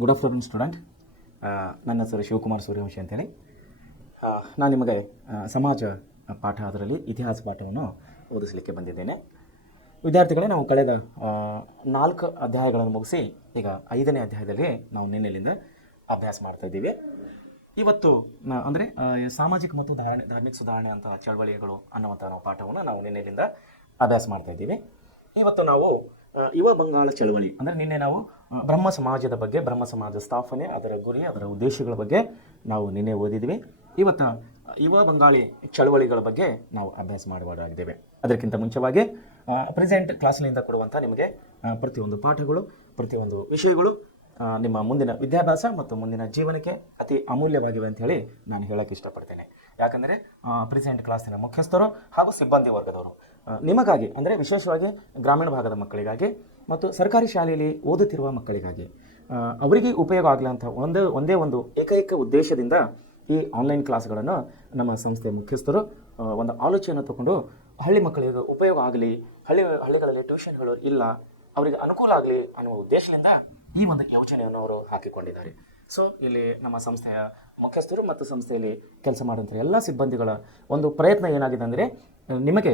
Good afternoon student. ನನ್ನ ಹೆಸರು ಶಿವಕುಮಾರ್ ಸೂರ್ಯವಂಶಿ ಅಂತೇಳಿ. ನಾನು ನಿಮಗೆ ಸಮಾಜ ಪಾಠ, ಅದರಲ್ಲಿ ಇತಿಹಾಸ ಪಾಠವನ್ನು ಓದಿಸಲಿಕ್ಕೆ ಬಂದಿದ್ದೇನೆ. ವಿದ್ಯಾರ್ಥಿಗಳೇ, ನಾವು ಕಳೆದ 4 ಅಧ್ಯಾಯಗಳನ್ನು ಮುಗಿಸಿ ಈಗ 5ನೇ ಅಧ್ಯಾಯದಲ್ಲಿ ನಾವು ನಿನ್ನೆಲಿಂದ ಅಭ್ಯಾಸ ಮಾಡ್ತಾ ಇದ್ದೀವಿ. ಇವತ್ತು ಅಂದರೆ ಸಾಮಾಜಿಕ ಮತ್ತು ಧಾರ್ಮಿಕ ಸುಧಾರಣೆ ಅಂತ ಚಳವಳಿಗಳು ಅನ್ನುವಂಥ ನಾವು ಪಾಠವನ್ನು ನಾವು ನಿನ್ನೆಲಿಂದ ಅಭ್ಯಾಸ ಮಾಡ್ತಾ ಇದ್ದೀವಿ. ಇವತ್ತು ನಾವು ಯುವ ಬಂಗಾಳ ಚಳವಳಿ ಅಂದರೆ ನಿನ್ನೆ ನಾವು ಬ್ರಹ್ಮ ಸಮಾಜದ ಬಗ್ಗೆ, ಬ್ರಹ್ಮ ಸಮಾಜ ಸ್ಥಾಪನೆ, ಅದರ ಗುರಿ, ಅದರ ಉದ್ದೇಶಗಳ ಬಗ್ಗೆ ನಾವು ನಿನ್ನೆ ಓದಿದ್ವಿ. ಇವತ್ತು ಯುವ ಬಂಗಾಳಿ ಚಳವಳಿಗಳ ಬಗ್ಗೆ ನಾವು ಅಭ್ಯಾಸ ಮಾಡಬಹುದಾಗಿದ್ದೇವೆ. ಅದಕ್ಕಿಂತ ಮುಂಚೆವಾಗಿ ಪ್ರೆಸೆಂಟ್ ಕ್ಲಾಸ್ನಿಂದ ಕೊಡುವಂಥ ನಿಮಗೆ ಪ್ರತಿಯೊಂದು ಪಾಠಗಳು, ಪ್ರತಿಯೊಂದು ವಿಷಯಗಳು ನಿಮ್ಮ ಮುಂದಿನ ವಿದ್ಯಾಭ್ಯಾಸ ಮತ್ತು ಮುಂದಿನ ಜೀವನಕ್ಕೆ ಅತಿ ಅಮೂಲ್ಯವಾಗಿವೆ ಅಂತ ಹೇಳಿ ನಾನು ಹೇಳೋಕ್ಕೆ ಇಷ್ಟಪಡ್ತೇನೆ. ಯಾಕಂದರೆ ಪ್ರೆಸೆಂಟ್ ಕ್ಲಾಸಿನ ಮುಖ್ಯಸ್ಥರು ಹಾಗೂ ಸಿಬ್ಬಂದಿ ವರ್ಗದವರು ನಿಮಗಾಗಿ, ಅಂದರೆ ವಿಶೇಷವಾಗಿ ಗ್ರಾಮೀಣ ಭಾಗದ ಮಕ್ಕಳಿಗಾಗಿ ಮತ್ತು ಸರ್ಕಾರಿ ಶಾಲೆಯಲ್ಲಿ ಓದುತ್ತಿರುವ ಮಕ್ಕಳಿಗಾಗಿ ಅವರಿಗೆ ಉಪಯೋಗ ಆಗಲಂಥ ಒಂದೇ ಒಂದು ಏಕೈಕ ಉದ್ದೇಶದಿಂದ ಈ ಆನ್ಲೈನ್ ಕ್ಲಾಸ್ಗಳನ್ನು ನಮ್ಮ ಸಂಸ್ಥೆಯ ಮುಖ್ಯಸ್ಥರು ಒಂದು ಆಲೋಚನೆಯನ್ನು ತಗೊಂಡು ಹಳ್ಳಿ ಮಕ್ಕಳಿಗೆ ಉಪಯೋಗ ಆಗಲಿ, ಹಳ್ಳಿಗಳಲ್ಲಿ ಟ್ಯೂಷನ್ಗಳು ಇಲ್ಲ, ಅವರಿಗೆ ಅನುಕೂಲ ಆಗಲಿ ಅನ್ನುವ ಉದ್ದೇಶದಿಂದ ಈ ಒಂದು ಯೋಜನೆಯನ್ನು ಅವರು ಹಾಕಿಕೊಂಡಿದ್ದಾರೆ. ಸೊ ಇಲ್ಲಿ ನಮ್ಮ ಸಂಸ್ಥೆಯ ಮುಖ್ಯಸ್ಥರು ಮತ್ತು ಸಂಸ್ಥೆಯಲ್ಲಿ ಕೆಲಸ ಮಾಡುವಂಥ ಎಲ್ಲ ಸಿಬ್ಬಂದಿಗಳ ಒಂದು ಪ್ರಯತ್ನ ಏನಾಗಿದೆ ಅಂದರೆ ನಿಮಗೆ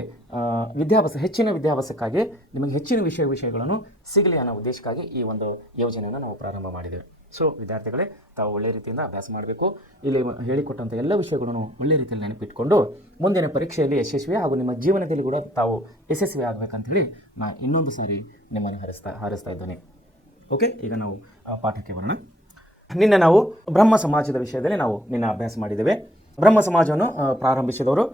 ಹೆಚ್ಚಿನ ವಿದ್ಯಾಭ್ಯಾಸಕ್ಕಾಗಿ ನಿಮಗೆ ಹೆಚ್ಚಿನ ವಿಷಯಗಳನ್ನು ಸಿಗಲಿ ಅನ್ನೋ ಉದ್ದೇಶಕ್ಕಾಗಿ ಈ ಒಂದು ಯೋಜನೆಯನ್ನು ನಾವು ಪ್ರಾರಂಭ ಮಾಡಿದ್ದೇವೆ. ಸೊ ವಿದ್ಯಾರ್ಥಿಗಳೇ, ತಾವು ಒಳ್ಳೆಯ ರೀತಿಯಿಂದ ಅಭ್ಯಾಸ ಮಾಡಬೇಕು. ಇಲ್ಲಿ ಹೇಳಿಕೊಟ್ಟಂಥ ಎಲ್ಲ ವಿಷಯಗಳನ್ನು ಒಳ್ಳೆಯ ರೀತಿಯಲ್ಲಿ ನೆನಪಿಟ್ಕೊಂಡು ಮುಂದಿನ ಪರೀಕ್ಷೆಯಲ್ಲಿ ಯಶಸ್ವಿ ಹಾಗೂ ನಿಮ್ಮ ಜೀವನದಲ್ಲಿ ಕೂಡ ತಾವು ಯಶಸ್ವಿ ಆಗಬೇಕಂತೇಳಿ ನಾನು ಇನ್ನೊಂದು ಸಾರಿ ನಿಮ್ಮನ್ನು ಹಾರಿಸ್ತಾ ಇದ್ದೇನೆ. ಓಕೆ, ಈಗ ನಾವು ಪಾಠಕ್ಕೆ ಬರೋಣ. ನಿನ್ನೆ ನಾವು ಬ್ರಹ್ಮ ಸಮಾಜದ ವಿಷಯದಲ್ಲಿ ನಾವು ನಿನ್ನೆ ಅಭ್ಯಾಸ ಮಾಡಿದ್ದೇವೆ. ಬ್ರಹ್ಮ ಸಮಾಜವನ್ನು ಪ್ರಾರಂಭಿಸಿದವರು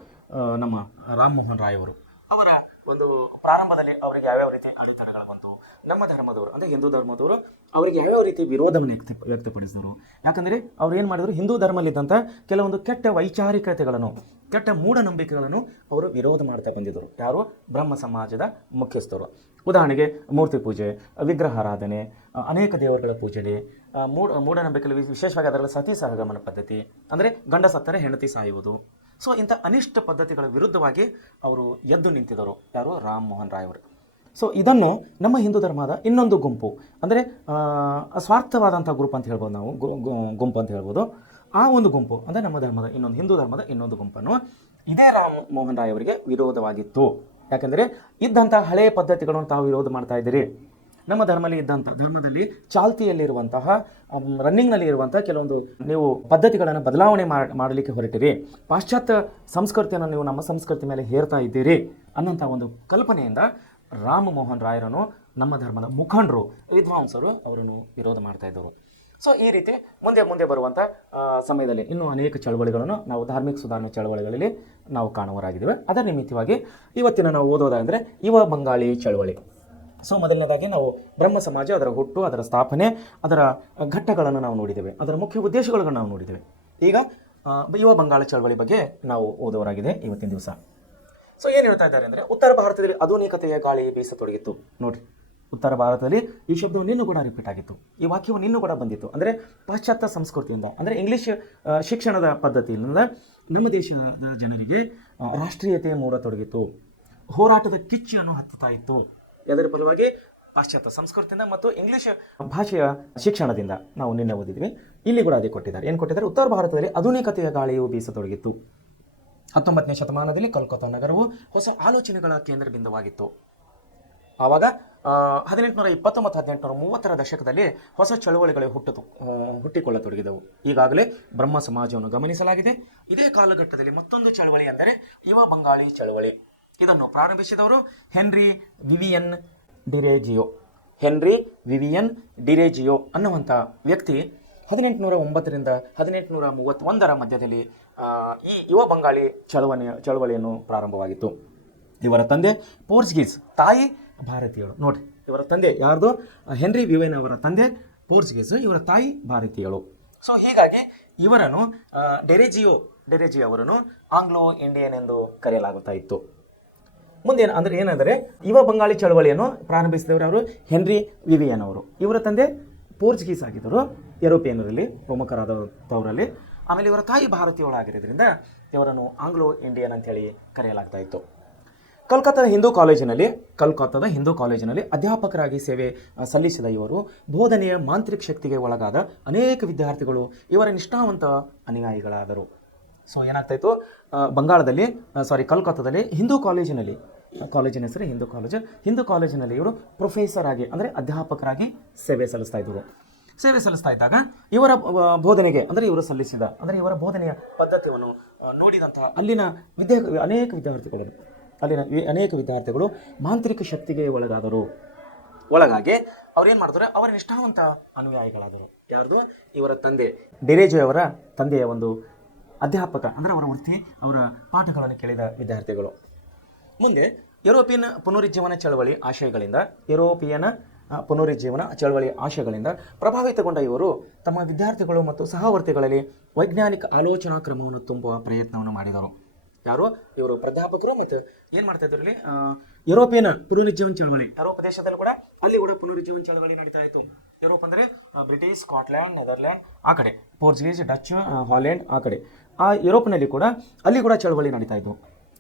ನಮ್ಮ ರಾಮ್ ಮೋಹನ್ ರಾಯ್ ಅವರು. ಅವರ ಒಂದು ಪ್ರಾರಂಭದಲ್ಲಿ ಅವರಿಗೆ ಯಾವ್ಯಾವ ರೀತಿ ಅಡೆತಡೆಗಳು ಬಂತು, ನಮ್ಮ ಧರ್ಮದವರು ಅಂದರೆ ಹಿಂದೂ ಧರ್ಮದವರು ಅವರಿಗೆ ಯಾವ್ಯಾವ ರೀತಿ ವಿರೋಧವನ್ನು ವ್ಯಕ್ತಪಡಿಸಿದರು. ಯಾಕಂದರೆ ಅವ್ರು ಏನು ಮಾಡಿದ್ರು, ಹಿಂದೂ ಧರ್ಮದಲ್ಲಿದ್ದಂಥ ಕೆಲವೊಂದು ಕೆಟ್ಟ ವೈಚಾರಿಕತೆಗಳನ್ನು, ಕೆಟ್ಟ ಮೂಢನಂಬಿಕೆಗಳನ್ನು ಅವರು ವಿರೋಧ ಮಾಡ್ತಾ ಬಂದಿದ್ದರು. ಯಾರು? ಬ್ರಹ್ಮ ಸಮಾಜದ ಮುಖ್ಯಸ್ಥರು. ಉದಾಹರಣೆಗೆ ಮೂರ್ತಿ ಪೂಜೆ, ವಿಗ್ರಹಾರಾಧನೆ, ಅನೇಕ ದೇವರುಗಳ ಪೂಜೆ, ಮೂಢನಂಬಿಕೆಯಲ್ಲಿ ವಿಶೇಷವಾಗಿ ಅದರಲ್ಲಿ ಸತಿ ಸಹಗಮನ ಪದ್ಧತಿ, ಅಂದರೆ ಗಂಡ ಸತ್ತರೆ ಹೆಂಡತಿ ಸಾಯುವುದು. ಸೊ ಇಂಥ ಅನಿಷ್ಟ ಪದ್ಧತಿಗಳ ವಿರುದ್ಧವಾಗಿ ಅವರು ಎದ್ದು ನಿಂತಿದ್ದರು. ಯಾರು? ರಾಮ್ ಮೋಹನ್ ರಾಯ್ ಅವರು. ಸೊ ಇದನ್ನು ನಮ್ಮ ಹಿಂದೂ ಧರ್ಮದ ಇನ್ನೊಂದು ಗುಂಪು, ಅಂದರೆ ಸ್ವಾರ್ಥವಾದಂಥ ಗ್ರೂಪ್ ಅಂತ ಹೇಳ್ಬೋದು, ನಾವು ಗುಂಪು ಅಂತ ಹೇಳ್ಬೋದು. ಆ ಒಂದು ಗುಂಪು ಅಂದರೆ ನಮ್ಮ ಧರ್ಮದ ಹಿಂದೂ ಧರ್ಮದ ಇನ್ನೊಂದು ಗುಂಪನ್ನು ಇದೇ ರಾಮ್ ಮೋಹನ್ ರಾಯ್ ಅವರಿಗೆ ವಿರೋಧವಾಗಿತ್ತು. ಯಾಕೆಂದರೆ ಇದ್ದಂಥ ಹಳೆಯ ಪದ್ಧತಿಗಳನ್ನು ತಾವು ವಿರೋಧ ಮಾಡ್ತಾ ಇದ್ದೀರಿ, ನಮ್ಮ ಧರ್ಮದಲ್ಲಿ ಚಾಲ್ತಿಯಲ್ಲಿರುವಂತಹ ರನ್ನಿಂಗ್ನಲ್ಲಿ ಇರುವಂಥ ಕೆಲವೊಂದು ನೀವು ಪದ್ಧತಿಗಳನ್ನು ಬದಲಾವಣೆ ಮಾಡಲಿಕ್ಕೆ ಹೊರಟಿರಿ, ಪಾಶ್ಚಾತ್ಯ ಸಂಸ್ಕೃತಿಯನ್ನು ನೀವು ನಮ್ಮ ಸಂಸ್ಕೃತಿ ಮೇಲೆ ಹೇರ್ತಾ ಇದ್ದೀರಿ ಅನ್ನೋಂಥ ಒಂದು ಕಲ್ಪನೆಯಿಂದ ರಾಮ್ ಮೋಹನ್ ರಾಯರನ್ನು ನಮ್ಮ ಧರ್ಮದ ಮುಖಂಡರು, ವಿದ್ವಾಂಸರು ಅವರನ್ನು ವಿರೋಧ ಮಾಡ್ತಾ ಇದ್ದರು. ಸೊ ಈ ರೀತಿ ಮುಂದೆ ಬರುವಂಥ ಸಮಯದಲ್ಲಿ ಇನ್ನೂ ಅನೇಕ ಚಳವಳಿಗಳನ್ನು ನಾವು ಧಾರ್ಮಿಕ ಸುಧಾರಣೆ ಚಳವಳಿಗಳಲ್ಲಿ ನಾವು ಕಾಣುವರಾಗಿದ್ದೇವೆ. ಅದರ ನಿಮಿತ್ತವಾಗಿ ಇವತ್ತಿನ ನಾವು ಓದೋದಾದರೆ ಯುವ ಬಂಗಾಳಿ ಚಳವಳಿ. ಸೊ ಮೊದಲನೇದಾಗಿ ನಾವು ಬ್ರಹ್ಮ ಸಮಾಜ, ಅದರ ಹುಟ್ಟು, ಅದರ ಸ್ಥಾಪನೆ, ಅದರ ಘಟ್ಟಗಳನ್ನು ನಾವು ನೋಡಿದ್ದೇವೆ, ಅದರ ಮುಖ್ಯ ಉದ್ದೇಶಗಳನ್ನು ನಾವು ನೋಡಿದ್ದೇವೆ. ಈಗ ಯುವ ಬಂಗಾಳ ಚಳವಳಿ ಬಗ್ಗೆ ನಾವು ಓದೋರಾಗಿದೆ ಇವತ್ತಿನ ದಿವಸ. ಸೊ ಏನು ಹೇಳ್ತಾ ಇದ್ದಾರೆ ಅಂದರೆ, ಉತ್ತರ ಭಾರತದಲ್ಲಿ ಆಧುನಿಕತೆಯ ಗಾಳಿ ಬೀಸತೊಡಗಿತ್ತು. ನೋಡಿರಿ, ಉತ್ತರ ಭಾರತದಲ್ಲಿ ಈ ಶಬ್ದವು ನಿನ್ನೂ ಕೂಡ ರಿಪೀಟ್ ಆಗಿತ್ತು, ಈ ವಾಕ್ಯವು ನಿನ್ನೂ ಕೂಡ ಬಂದಿತ್ತು. ಅಂದರೆ ಪಾಶ್ಚಾತ್ಯ ಸಂಸ್ಕೃತಿಯಿಂದ, ಅಂದರೆ ಇಂಗ್ಲೀಷ್ ಶಿಕ್ಷಣದ ಪದ್ಧತಿಯಿಂದ ನಮ್ಮ ದೇಶದ ಜನರಿಗೆ ರಾಷ್ಟ್ರೀಯತೆ ಮೂಡತೊಡಗಿತ್ತು, ಹೋರಾಟದ ಕಿಚ್ಚನ್ನು ಹತ್ತುತ್ತಾ ಇತ್ತು. ಅದರ ಫಲವಾಗಿ ಪಾಶ್ಚಾತ್ಯ ಸಂಸ್ಕೃತಿಯಿಂದ ಮತ್ತು ಇಂಗ್ಲೀಷ್ ಭಾಷೆಯ ಶಿಕ್ಷಣದಿಂದ ನಾವು ನಿನ್ನೆ ಓದಿದ್ವಿ. ಇಲ್ಲಿ ಕೂಡ ಅದೇ ಕೊಟ್ಟಿದ್ದಾರೆ. ಏನು ಕೊಟ್ಟಿದ್ದಾರೆ? ಉತ್ತರ ಭಾರತದಲ್ಲಿ ಆಧುನಿಕತೆಯ ಗಾಳಿಯು ಬೀಸತೊಡಗಿತ್ತು. 19ನೇ ಶತಮಾನದಲ್ಲಿ ಕಲ್ಕತ್ತಾ ನಗರವು ಹೊಸ ಆಲೋಚನೆಗಳ ಕೇಂದ್ರ ಬಿಂದುವಾಗಿತ್ತು. ಆವಾಗ 1820 ಮತ್ತು 1830ರ ದಶಕದಲ್ಲಿ ಹೊಸ ಚಳವಳಿಗಳು ಹುಟ್ಟಿಕೊಳ್ಳತೊಡಗಿದವು. ಈಗಾಗಲೇ ಬ್ರಹ್ಮ ಸಮಾಜವನ್ನು ಗಮನಿಸಲಾಗಿದೆ. ಇದೇ ಕಾಲಘಟ್ಟದಲ್ಲಿ ಮತ್ತೊಂದು ಚಳವಳಿ ಅಂದರೆ ಯುವ ಬಂಗಾಳಿ ಚಳವಳಿ. ಇದನ್ನು ಪ್ರಾರಂಭಿಸಿದವರು ಹೆನ್ರಿ ವಿವಿಯನ್ ಡಿರೇಜಿಯೋ ಅನ್ನುವಂಥ ವ್ಯಕ್ತಿ 1809ರಿಂದ 1831ರ ಮಧ್ಯದಲ್ಲಿ ಈ ಯುವ ಬಂಗಾಳಿ ಚಳವಳಿಯನ್ನು ಪ್ರಾರಂಭವಾಗಿತ್ತು. ಇವರ ತಂದೆ ಪೋರ್ಚುಗೀಸ್, ತಾಯಿ ಭಾರತೀಯಳು. ನೋಡಿ, ಇವರ ತಂದೆ ಯಾರ್ದು? ಹೆನ್ರಿ ವಿವಿಯನ್ ಅವರ ತಂದೆ ಪೋರ್ಚುಗೀಸ್, ಇವರ ತಾಯಿ ಭಾರತೀಯಳು. ಸೊ ಹೀಗಾಗಿ ಇವರನ್ನು ಡೆರೇಜಿಯೋ ಅವರನ್ನು ಆಂಗ್ಲೋ ಇಂಡಿಯನ್ ಎಂದು ಕರೆಯಲಾಗುತ್ತಾ ಇತ್ತು. ಮುಂದೆ ಏನಂದರೆ ಯುವ ಬಂಗಾಳಿ ಚಳವಳಿಯನ್ನು ಪ್ರಾರಂಭಿಸಿದವರು ಅವರು ಹೆನ್ರಿ ವಿವಿಯನ್ ಅವರು. ಇವರ ತಂದೆ ಪೋರ್ಚುಗೀಸ್ ಆಗಿದ್ದರು, ಯುರೋಪಿಯನ್ನರಲ್ಲಿ ಪ್ರಮುಖರಾದವರಲ್ಲಿ. ಆಮೇಲೆ ಇವರ ತಾಯಿ ಭಾರತೀಯಳಾಗಿರೋದ್ರಿಂದ ಇವರನ್ನು ಆಂಗ್ಲೋ ಇಂಡಿಯನ್ ಅಂತೇಳಿ ಕರೆಯಲಾಗ್ತಾ ಇತ್ತು. ಕಲ್ಕತ್ತಾದ ಹಿಂದೂ ಕಾಲೇಜಿನಲ್ಲಿ ಅಧ್ಯಾಪಕರಾಗಿ ಸೇವೆ ಸಲ್ಲಿಸಿದ ಇವರು ಬೋಧನೆಯ ಮಾಂತ್ರಿಕ ಶಕ್ತಿಗೆ ಒಳಗಾದ ಅನೇಕ ವಿದ್ಯಾರ್ಥಿಗಳು ಇವರ ನಿಷ್ಠಾವಂತ ಅನುಯಾಯಿಗಳಾದರು. ಸೊ ಏನಾಗ್ತಾಯಿತ್ತು, ಕಲ್ಕತ್ತಾದಲ್ಲಿ ಹಿಂದೂ ಕಾಲೇಜಿನ ಹೆಸರು ಹಿಂದೂ ಕಾಲೇಜಿನಲ್ಲಿ ಇವರು ಪ್ರೊಫೆಸರ್ ಆಗಿ ಅಂದರೆ ಅಧ್ಯಾಪಕರಾಗಿ ಸೇವೆ ಸಲ್ಲಿಸ್ತಾ ಇದ್ದಾಗ ಇವರ ಬೋಧನೆಗೆ ಇವರ ಬೋಧನೆಯ ಪದ್ಧತಿಯನ್ನು ನೋಡಿದಂತಹ ಅಲ್ಲಿನ ಅನೇಕ ವಿದ್ಯಾರ್ಥಿಗಳು ಮಾಂತ್ರಿಕ ಶಕ್ತಿಗೆ ಒಳಗಾಗಿ ಅವ್ರೇನು ಮಾಡ್ತಾರೆ, ಅವರ ನಿಷ್ಠಾವಂತ ಅನುಯಾಯಿಗಳಾದರು. ಯಾರ್ದು? ಇವರ ತಂದೆ ಡಿರೇಜೆ ಅವರ ತಂದೆಯ ಒಂದು ಅಧ್ಯಾಪಕ ಅವರ ವೃತ್ತಿ, ಅವರ ಪಾಠಗಳನ್ನು ಕೇಳಿದ ವಿದ್ಯಾರ್ಥಿಗಳು. ಮುಂದೆ ಯುರೋಪಿಯನ್ ಪುನರುಜ್ಜೀವನ ಚಳವಳಿ ಆಶಯಗಳಿಂದ ಪ್ರಭಾವಿತಗೊಂಡ ಇವರು ತಮ್ಮ ವಿದ್ಯಾರ್ಥಿಗಳು ಮತ್ತು ಸಹವರ್ತಿಗಳಲ್ಲಿ ವೈಜ್ಞಾನಿಕ ಆಲೋಚನಾ ಕ್ರಮವನ್ನು ತುಂಬುವ ಪ್ರಯತ್ನವನ್ನು ಮಾಡಿದರು. ಯಾರು? ಇವರು ಪ್ರಾಧ್ಯಾಪಕರು. ಮತ್ತು ಏನು ಮಾಡ್ತಾ ಇದ್ರು ಇಲ್ಲಿ, ಯುರೋಪಿಯನ್ ಪುನರುಜ್ಜೀವನ ಚಳವಳಿ, ಯುರೋಪ್ ದೇಶದಲ್ಲೂ ಕೂಡ ಅಲ್ಲಿ ಕೂಡ ಪುನರುಜ್ಜೀವನ ಚಳವಳಿ ನಡೀತಾ ಇತ್ತು. ಯುರೋಪ್ ಅಂದರೆ ಬ್ರಿಟಿಷ್, ಸ್ಕಾಟ್ಲ್ಯಾಂಡ್, ನೆದರ್ಲ್ಯಾಂಡ್ ಆ ಕಡೆ, ಪೋರ್ಚುಗೀಸ್, ಡಚ್, ಹಾಲೆಂಡ್ ಆ ಕಡೆ, ಆ ಯುರೋಪ್ನಲ್ಲಿ ಕೂಡ ಅಲ್ಲಿ ಕೂಡ ಚಳವಳಿ ನಡೀತಾ ಇತ್ತು.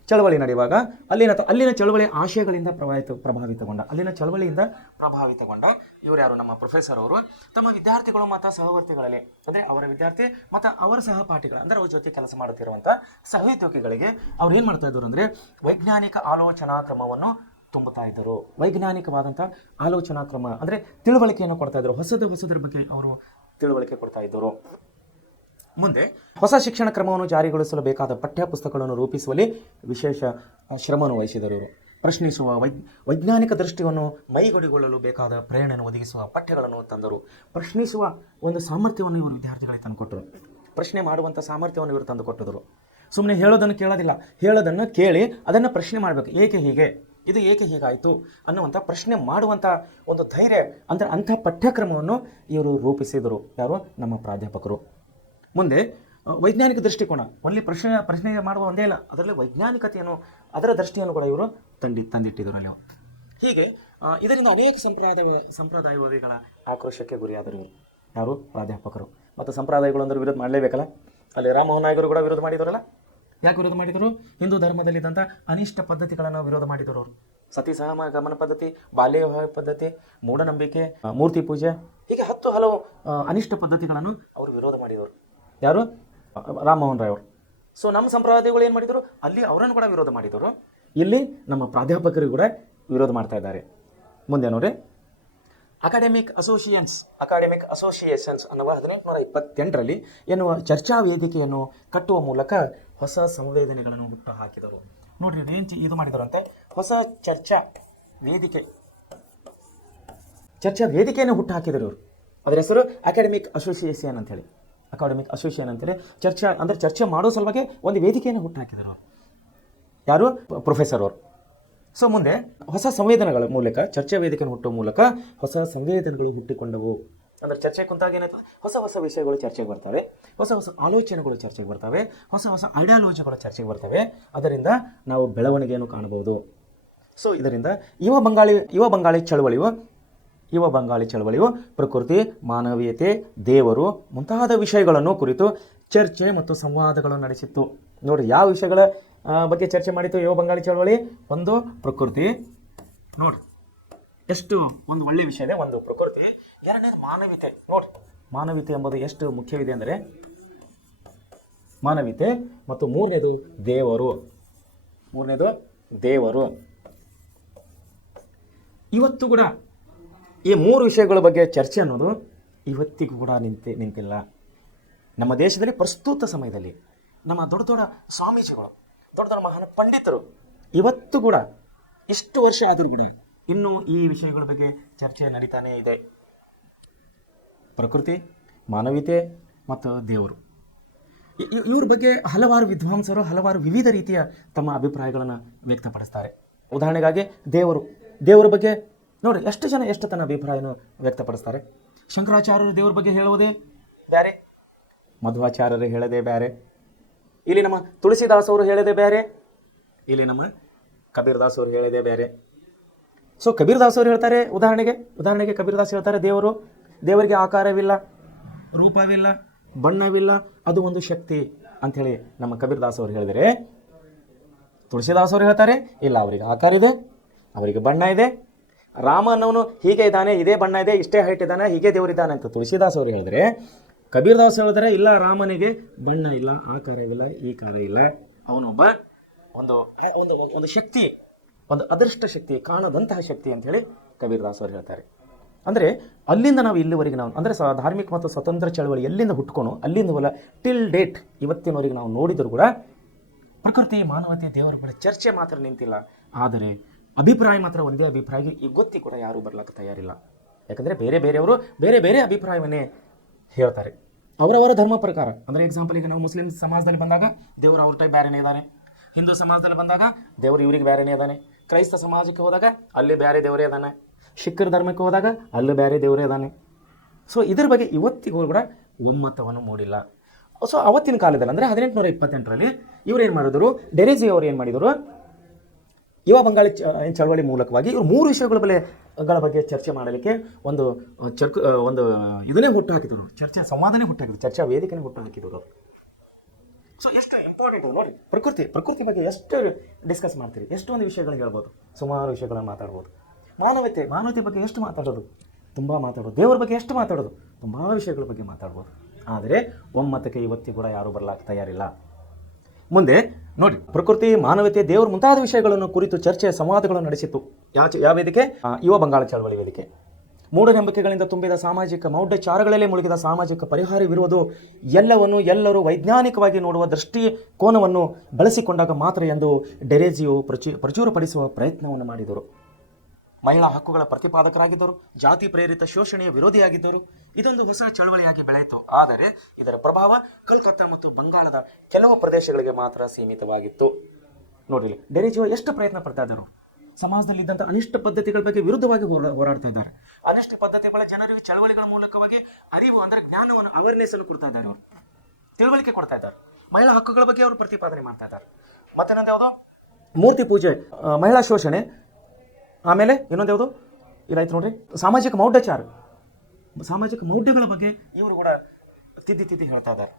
ಚಳವಳಿ ನಡೆಯುವಾಗ ಅಲ್ಲಿನ ಚಳವಳಿ ಆಶಯಗಳಿಂದ ಪ್ರಭಾವಿತಗೊಂಡ ಇವರು ಯಾರು? ನಮ್ಮ ಪ್ರೊಫೆಸರ್ ಅವರು ತಮ್ಮ ವಿದ್ಯಾರ್ಥಿಗಳು ಮತ್ತು ಸಹವರ್ತಿಗಳಲ್ಲಿ ಅವರ ವಿದ್ಯಾರ್ಥಿ ಮತ್ತು ಅವರ ಸಹಪಾಠಿಗಳ ಅವ್ರ ಜೊತೆ ಕೆಲಸ ಮಾಡುತ್ತಿರುವಂಥ ಸಹೋದ್ಯೋಗಿಗಳಿಗೆ ಅವ್ರು ಏನು ಮಾಡ್ತಾ ಇದ್ರು ಅಂದರೆ ವೈಜ್ಞಾನಿಕ ಆಲೋಚನಾ ಕ್ರಮವನ್ನು ತುಂಬುತ್ತಾ ಇದ್ದರು. ವೈಜ್ಞಾನಿಕವಾದಂಥ ಆಲೋಚನಾ ಕ್ರಮ ತಿಳುವಳಿಕೆಯನ್ನು ಕೊಡ್ತಾ ಇದ್ದರು. ಹೊಸದ್ರ ಬಗ್ಗೆ ಅವರು ತಿಳುವಳಿಕೆ ಕೊಡ್ತಾ ಇದ್ದರು. ಮುಂದೆ ಹೊಸ ಶಿಕ್ಷಣ ಕ್ರಮವನ್ನು ಜಾರಿಗೊಳಿಸಲು ಬೇಕಾದ ಪಠ್ಯ ಪುಸ್ತಕಗಳನ್ನು ರೂಪಿಸುವಲ್ಲಿ ವಿಶೇಷ ಶ್ರಮವನ್ನು ವಹಿಸಿದರು. ಇವರು ಪ್ರಶ್ನಿಸುವ ವೈಜ್ಞಾನಿಕ ದೃಷ್ಟಿಯನ್ನು ಮೈಗೂಡಿಗೊಳ್ಳಲು ಬೇಕಾದ ಪ್ರೇರಣೆಯನ್ನು ಒದಗಿಸುವ ಪಠ್ಯಗಳನ್ನು ತಂದರು. ಪ್ರಶ್ನಿಸುವ ಒಂದು ಸಾಮರ್ಥ್ಯವನ್ನು ಇವರು ವಿದ್ಯಾರ್ಥಿಗಳಿಗೆ ತಂದುಕೊಟ್ಟರು. ಪ್ರಶ್ನೆ ಮಾಡುವಂಥ ಸಾಮರ್ಥ್ಯವನ್ನು ಇವರು ತಂದುಕೊಟ್ಟಿದ್ರು. ಸುಮ್ಮನೆ ಹೇಳೋದನ್ನು ಕೇಳೋದಿಲ್ಲ, ಹೇಳೋದನ್ನು ಕೇಳಿ ಅದನ್ನು ಪ್ರಶ್ನೆ ಮಾಡಬೇಕು. ಇದು ಏಕೆ ಹೀಗಾಯಿತು ಅನ್ನುವಂಥ ಪ್ರಶ್ನೆ ಮಾಡುವಂಥ ಒಂದು ಧೈರ್ಯ ಅಂಥ ಪಠ್ಯಕ್ರಮವನ್ನು ಇವರು ರೂಪಿಸಿದರು. ಯಾರು? ನಮ್ಮ ಪ್ರಾಧ್ಯಾಪಕರು. ಮುಂದೆ ವೈಜ್ಞಾನಿಕ ದೃಷ್ಟಿಕೋನ, ಒನ್ಲಿ ಪ್ರಶ್ನೆ ಮಾಡುವ ಒಂದೇ ಇಲ್ಲ, ಅದರಲ್ಲಿ ವೈಜ್ಞಾನಿಕತೆಯನ್ನು, ಅದರ ದೃಷ್ಟಿಯನ್ನು ಕೂಡ ಇವರು ತಂದಿಟ್ಟಿದ್ದರು ಅಲ್ಲಿ. ಹೀಗೆ ಇದರಿಂದ ಅನೇಕ ಸಂಪ್ರದಾಯವಾದಿಗಳ ಆಕ್ರೋಶಕ್ಕೆ ಗುರಿಯಾದರು ಇವರು. ಯಾರು? ಪ್ರಾಧ್ಯಾಪಕರು. ಮತ್ತು ಸಂಪ್ರದಾಯಗಳು ಅಂದ್ರೆ ವಿರೋಧ ಮಾಡಲೇಬೇಕಲ್ಲ. ಅಲ್ಲಿ ರಾಮಮೋಹನ್ ನಾಯಕರು ಕೂಡ ವಿರೋಧ ಮಾಡಿದರಲ್ಲ. ಯಾಕೆ ವಿರೋಧ ಮಾಡಿದರು? ಹಿಂದೂ ಧರ್ಮದಲ್ಲಿದ್ದಂಥ ಅನಿಷ್ಟ ಪದ್ಧತಿಗಳನ್ನು ವಿರೋಧ ಮಾಡಿದರು ಅವರು. ಸತಿ ಸಹಗಮನ ಪದ್ಧತಿ, ಬಾಲ್ಯ ವಿವಾಹ ಪದ್ಧತಿ, ಮೂಢನಂಬಿಕೆ, ಮೂರ್ತಿ ಪೂಜೆ, ಹೀಗೆ 10 ಹಲವು ಅನಿಷ್ಟ ಪದ್ಧತಿಗಳನ್ನು ಅವರು ವಿರೋಧ ಮಾಡಿದರು. ಯಾರು? ರಾಮಮೋಹನ್ ರಾಯ್ ಅವರು. ಸೊ ನಮ್ಮ ಸಂಪ್ರದಾಯಗಳು ಏನು ಮಾಡಿದರು? ಅಲ್ಲಿ ಅವರನ್ನು ಕೂಡ ವಿರೋಧ ಮಾಡಿದರು. ಇಲ್ಲಿ ನಮ್ಮ ಪ್ರಾಧ್ಯಾಪಕರಿಗೂ ಕೂಡ ವಿರೋಧ ಮಾಡ್ತಾ ಇದ್ದಾರೆ. ಮುಂದೆ ನೋಡಿ, ಅಕಾಡೆಮಿಕ್ ಅಸೋಸಿಯೇಷನ್ಸ್ ಅನ್ನುವ 1828ರಲ್ಲಿ ಎನ್ನುವ ಚರ್ಚಾ ವೇದಿಕೆಯನ್ನು ಕಟ್ಟುವ ಮೂಲಕ ಹೊಸ ಸಂವೇದನೆಗಳನ್ನು ಹುಟ್ಟು ಹಾಕಿದರು. ನೋಡ್ರಿ, ಇದು ಮಾಡಿದರಂತೆ, ಹೊಸ ಚರ್ಚಾ ವೇದಿಕೆಯನ್ನು ಹುಟ್ಟು ಹಾಕಿದರು ಇವರು. ಅದರ ಹೆಸರು ಅಕಾಡೆಮಿಕ್ ಅಸೋಸಿಯೇಷನ್ ಅಂತೇಳಿ. ಚರ್ಚೆ ಮಾಡೋ ಸಲುವಾಗಿ ಒಂದು ವೇದಿಕೆಯನ್ನು ಹುಟ್ಟು ಹಾಕಿದರು ಯಾರು? ಪ್ರೊಫೆಸರ್ ಅವರು. ಸೊ ಮುಂದೆ ಹೊಸ ಸಂವೇದನೆಗಳ ಮೂಲಕ, ಚರ್ಚಾ ವೇದಿಕೆಯನ್ನು ಹುಟ್ಟುವ ಮೂಲಕ ಹೊಸ ಸಂವೇದನೆಗಳು ಹುಟ್ಟಿಕೊಂಡವು. ಚರ್ಚೆ ಕುಂತಾಗ ಏನಾಯ್ತದೆ? ಹೊಸ ವಿಷಯಗಳು ಚರ್ಚೆಗೆ ಬರ್ತವೆ, ಹೊಸ ಆಲೋಚನೆಗಳು ಚರ್ಚೆಗೆ ಬರ್ತವೆ, ಹೊಸ ಐಡಿಯಾಲಜಿಗಳು ಚರ್ಚೆಗೆ ಬರ್ತವೆ. ಅದರಿಂದ ನಾವು ಬೆಳವಣಿಗೆಯನ್ನು ಕಾಣಬಹುದು. ಸೊ ಇದರಿಂದ ಯುವ ಬಂಗಾಳಿ ಚಳವಳಿಯು ಪ್ರಕೃತಿ, ಮಾನವೀಯತೆ, ದೇವರು ಮುಂತಾದ ವಿಷಯಗಳನ್ನು ಕುರಿತು ಚರ್ಚೆ ಮತ್ತು ಸಂವಾದಗಳನ್ನು ನಡೆಸಿತ್ತು. ನೋಡಿ, ಯಾವ ವಿಷಯಗಳ ಬಗ್ಗೆ ಚರ್ಚೆ ಮಾಡಿತ್ತು ಯುವ ಬಂಗಾಳಿ ಚಳವಳಿ? ಒಂದು ಪ್ರಕೃತಿ, ನೋಡಿ ಎಷ್ಟು ಒಂದು ಒಳ್ಳೆಯ ವಿಷಯ ಇದೆ. ಒಂದು ಪ್ರಕೃತಿ, ಎರಡನೇದು ಮಾನವೀಯತೆ. ನೋಡಿ, ಮಾನವೀಯತೆ ಎಂಬುದು ಎಷ್ಟು ಮುಖ್ಯವಿದೆ ಅಂದರೆ ಮಾನವೀಯತೆ, ಮತ್ತು ಮೂರನೇದು ದೇವರು. ಇವತ್ತು ಕೂಡ ಈ 3 ವಿಷಯಗಳ ಬಗ್ಗೆ ಚರ್ಚೆ ಅನ್ನೋದು ಇವತ್ತಿಗೂ ಕೂಡ ನಿಂತಿಲ್ಲ. ನಮ್ಮ ದೇಶದಲ್ಲಿ ಪ್ರಸ್ತುತ ಸಮಯದಲ್ಲಿ ನಮ್ಮ ದೊಡ್ಡ ಸ್ವಾಮೀಜಿಗಳು, ದೊಡ್ಡ ಮಹಾನ್ ಪಂಡಿತರು ಇವತ್ತು ಕೂಡ ಇಷ್ಟು ವರ್ಷ ಆದರೂ ಕೂಡ ಇನ್ನೂ ಈ ವಿಷಯಗಳ ಬಗ್ಗೆ ಚರ್ಚೆ ನಡೀತಾನೇ ಇದೆ. ಪ್ರಕೃತಿ, ಮಾನವೀಯತೆ ಮತ್ತು ದೇವರು. ಇವ್ರ ಬಗ್ಗೆ ಹಲವಾರು ವಿದ್ವಾಂಸರು ಹಲವಾರು ವಿವಿಧ ರೀತಿಯ ತಮ್ಮ ಅಭಿಪ್ರಾಯಗಳನ್ನು ವ್ಯಕ್ತಪಡಿಸ್ತಾರೆ. ಉದಾಹರಣೆಗಾಗಿ ದೇವರ ಬಗ್ಗೆ ನೋಡಿ, ಎಷ್ಟು ಜನ ಎಷ್ಟು ತನ್ನ ಅಭಿಪ್ರಾಯವನ್ನು ವ್ಯಕ್ತಪಡಿಸ್ತಾರೆ. ಶಂಕರಾಚಾರ್ಯರು ದೇವರ ಬಗ್ಗೆ ಹೇಳುವುದೇ ಬೇರೆ, ಮಧ್ವಾಚಾರ್ಯರು ಹೇಳೋದೇ ಬೇರೆ, ಇಲ್ಲಿ ನಮ್ಮ ತುಳಸಿದಾಸವರು ಹೇಳೋದೇ ಬೇರೆ, ಇಲ್ಲಿ ನಮ್ಮ ಕಬೀರ್ದಾಸವರು ಹೇಳೋದೇ ಬೇರೆ. ಸೊ ಕಬೀರ್ದಾಸವರು ಹೇಳ್ತಾರೆ, ಉದಾಹರಣೆಗೆ ಕಬೀರ್ದಾಸ್ ಹೇಳ್ತಾರೆ, ದೇವರಿಗೆ ಆಕಾರವಿಲ್ಲ, ರೂಪವಿಲ್ಲ, ಬಣ್ಣವಿಲ್ಲ, ಅದು ಒಂದು ಶಕ್ತಿ ಅಂಥೇಳಿ ನಮ್ಮ ಕಬೀರ್ದಾಸ್ ಅವರು ಹೇಳಿದರೆ, ತುಳಸಿದಾಸರು ಹೇಳ್ತಾರೆ ಇಲ್ಲ, ಅವರಿಗೆ ಆಕಾರ ಇದೆ, ಅವರಿಗೆ ಬಣ್ಣ ಇದೆ, ರಾಮನವನು ಹೀಗೆ ಇದ್ದಾನೆ, ಇದೇ ಬಣ್ಣ ಇದೆ, ಇಷ್ಟೇ ಹೈಟ್ ಇದ್ದಾನೆ, ಹೀಗೆ ದೇವರಿದ್ದಾನೆ ಅಂತ ತುಳಸಿದಾಸರು ಹೇಳಿದ್ರೆ, ಕಬೀರ್ದಾಸ್ ಹೇಳಿದ್ರೆ ಇಲ್ಲ, ರಾಮನಿಗೆ ಬಣ್ಣ ಇಲ್ಲ, ಆಕಾರವಿಲ್ಲ, ಈ ಕಾರ ಇಲ್ಲ, ಅವನೊಬ್ಬ ಒಂದು ಒಂದು ಒಂದು ಶಕ್ತಿ, ಒಂದು ಅದೃಷ್ಟ ಶಕ್ತಿ, ಕಾಣದಂತಹ ಶಕ್ತಿ ಅಂತ ಹೇಳಿ ಕಬೀರ್ದಾಸ್ ಅವರು ಹೇಳ್ತಾರೆ. ಅಂದರೆ ಅಲ್ಲಿಂದ ನಾವು ಇಲ್ಲಿವರೆಗೆ ನಾವು ಅಂದರೆ ಧಾರ್ಮಿಕ ಮತ್ತು ಸ್ವತಂತ್ರ ಚಳವಳಿ ಎಲ್ಲಿಂದ ಹುಟ್ಕೊಂಡು ಅಲ್ಲಿಂದ ಟಿಲ್ ಡೇಟ್ ಇವತ್ತಿನವರೆಗೆ ನಾವು ನೋಡಿದರೂ ಕೂಡ ಪ್ರಕೃತಿ, ಮಾನವತೆ, ದೇವರುಗಳ ಚರ್ಚೆ ಮಾತ್ರ ನಿಂತಿಲ್ಲ. ಆದರೆ ಅಭಿಪ್ರಾಯ ಮಾತ್ರ ಒಂದೇ ಅಭಿಪ್ರಾಯ ಈ ಗೊತ್ತಿ ಕೂಡ ಯಾರೂ ಬರ್ಲಿಕ್ಕೆ ತಯಾರಿಲ್ಲ. ಯಾಕಂದರೆ ಬೇರೆ ಬೇರೆಯವರು ಬೇರೆ ಬೇರೆ ಅಭಿಪ್ರಾಯವನ್ನೇ ಹೇಳ್ತಾರೆ ಅವರವರ ಧರ್ಮ ಪ್ರಕಾರ. ಅಂದರೆ ಎಕ್ಸಾಂಪಲ್, ಈಗ ನಾವು ಮುಸ್ಲಿಂ ಸಮಾಜದಲ್ಲಿ ಬಂದಾಗ ದೇವರು ಅವ್ರ ಟೈಪ್ ಬೇರೆನೇ ಇದ್ದಾನೆ, ಹಿಂದೂ ಸಮಾಜದಲ್ಲಿ ಬಂದಾಗ ದೇವರು ಇವ್ರಿಗೆ ಬೇರೆನೇ ಇದ್ದಾನೆ, ಕ್ರೈಸ್ತ ಸಮಾಜಕ್ಕೆ ಹೋದಾಗ ಅಲ್ಲಿ ಬೇರೆ ದೇವರೇ ಇದ್ದಾನೆ, ಶಿಖರ ಧರ್ಮಕ್ಕೆ ಹೋದಾಗ ಅಲ್ಲಿ ಬೇರೆ ದೇವರೇ ಇದ್ದಾನೆ. ಸೊ ಇದ್ರ ಬಗ್ಗೆ ಇವತ್ತಿಗೂ ಕೂಡ ಒಮ್ಮತವನ್ನು ಮೂಡಿಲ್ಲ. ಸೊ ಅವತ್ತಿನ ಕಾಲದಲ್ಲಿ ಅಂದರೆ 1828ರಲ್ಲಿ ಇವ್ರು ಏನು ಮಾಡಿದ್ರು, ಡೆರೇಜಿ ಅವರು ಏನು ಮಾಡಿದರು, ಯುವ ಬಂಗಾಳಿ ಚಳವಳಿ ಮೂಲಕವಾಗಿ ಇವರು 3 ವಿಷಯಗಳ ಬಗ್ಗೆ ಚರ್ಚೆ ಮಾಡಲಿಕ್ಕೆ ಒಂದು ಇದನ್ನೇ ಹುಟ್ಟು ಹಾಕಿದರು, ಚರ್ಚೆ ಸಂವಾದನೇ ಹುಟ್ಟು ಹಾಕಿದ್ರು, ಚರ್ಚಾ ವೇದಿಕೆನೇ ಹುಟ್ಟು ಹಾಕಿದರು. ಸೊ ಎಷ್ಟು ಇಂಪಾರ್ಟೆಂಟ್ ನೋಡಿ, ಪ್ರಕೃತಿ ಬಗ್ಗೆ ಎಷ್ಟು ಡಿಸ್ಕಸ್ ಮಾಡ್ತೀರಿ, ಎಷ್ಟೊಂದು ವಿಷಯಗಳು ಹೇಳ್ಬೋದು, ಸುಮಾರು ವಿಷಯಗಳನ್ನು ಮಾತಾಡ್ಬೋದು. ಮಾನವತೆ ಬಗ್ಗೆ ಎಷ್ಟು ಮಾತಾಡೋದು, ತುಂಬ ಮಾತಾಡೋದು. ದೇವರ ಬಗ್ಗೆ ಎಷ್ಟು ಮಾತಾಡೋದು, ತುಂಬ ವಿಷಯಗಳ ಬಗ್ಗೆ ಮಾತಾಡ್ಬೋದು. ಆದರೆ ಒಮ್ಮತಕ್ಕೆ ಇವತ್ತಿಗೂ ಕೂಡ ಯಾರೂ ಬರಲಾಕ ತಯಾರಿಲ್ಲ. ಮುಂದೆ ನೋಡಿ, ಪ್ರಕೃತಿ, ಮಾನವತೆ, ದೇವರು ಮುಂತಾದ ವಿಷಯಗಳನ್ನು ಕುರಿತು ಚರ್ಚೆ ಸಂವಾದಗಳನ್ನು ನಡೆಸಿತ್ತು. ಯಾವ ವೇದಿಕೆ? ಯುವ ಬಂಗಾಳ ಚಳವಳಿ ವೇದಿಕೆ. ಮೂಢನಂಬಿಕೆಗಳಿಂದ ತುಂಬಿದ ಸಾಮಾಜಿಕ ಮೌಢ್ಯಚಾರಗಳಲ್ಲೇ ಮುಳುಗಿದ ಸಾಮಾಜಿಕ ಪರಿಹಾರವಿರುವುದು ಎಲ್ಲವನ್ನು ಎಲ್ಲರೂ ವೈಜ್ಞಾನಿಕವಾಗಿ ನೋಡುವ ದೃಷ್ಟಿಕೋನವನ್ನು ಬಳಸಿಕೊಂಡಾಗ ಮಾತ್ರ ಎಂದು ಡೆರೇಜಿಯು ಪ್ರಚುರಪಡಿಸುವ ಪ್ರಯತ್ನವನ್ನು ಮಾಡಿದರು. ಮಹಿಳಾ ಹಕ್ಕುಗಳ ಪ್ರತಿಪಾದಕರಾಗಿದ್ದರು, ಜಾತಿ ಪ್ರೇರಿತ ಶೋಷಣೆಯ ವಿರೋಧಿಯಾಗಿದ್ದರು. ಇದೊಂದು ಹೊಸ ಚಳವಳಿಯಾಗಿ ಬೆಳೆಯಿತು. ಆದರೆ ಇದರ ಪ್ರಭಾವ ಕಲ್ಕತ್ತಾ ಮತ್ತು ಬಂಗಾಳದ ಕೆಲವು ಪ್ರದೇಶಗಳಿಗೆ ಮಾತ್ರ ಸೀಮಿತವಾಗಿತ್ತು. ನೋಡಿ, ಡೆರೇಜಿಯೋ ಎಷ್ಟು ಪ್ರಯತ್ನ ಪಡ್ತಾ ಇದ್ದರು, ಸಮಾಜದಲ್ಲಿದ್ದಂಥ ಅನಿಷ್ಟ ಪದ್ಧತಿಗಳ ಬಗ್ಗೆ ವಿರುದ್ಧವಾಗಿ ಹೋರಾಡ್ತಾ ಇದ್ದಾರೆ. ಅನಿಷ್ಟ ಪದ್ಧತಿಗಳ ಜನರಿಗೆ ಚಳವಳಿಗಳ ಮೂಲಕವಾಗಿ ಅರಿವು ಅಂದರೆ ಜ್ಞಾನವನ್ನು, ಅವೇರ್ನೆಸ್ ಅನ್ನು ಕೊಡ್ತಾ ಇದ್ದಾರೆ, ಅವರು ತಿಳುವಳಿಕೆ ಕೊಡ್ತಾ ಇದ್ದಾರೆ. ಮಹಿಳಾ ಹಕ್ಕುಗಳ ಬಗ್ಗೆ ಅವರು ಪ್ರತಿಪಾದನೆ ಮಾಡ್ತಾ ಇದ್ದಾರೆ. ಮತ್ತೇನಂತ ಯಾವುದು? ಮೂರ್ತಿ ಪೂಜೆ, ಮಹಿಳಾ ಶೋಷಣೆ, ಆಮೇಲೆ ಇನ್ನೊಂದು ಯಾವುದು ಇದಾಯ್ತು ನೋಡ್ರಿ, ಸಾಮಾಜಿಕ ಮೌಢ್ಯಗಳ ಬಗ್ಗೆ ಇವರು ಕೂಡ ತಿದ್ದಿ ಹೇಳ್ತಾ ಇದ್ದಾರೆ.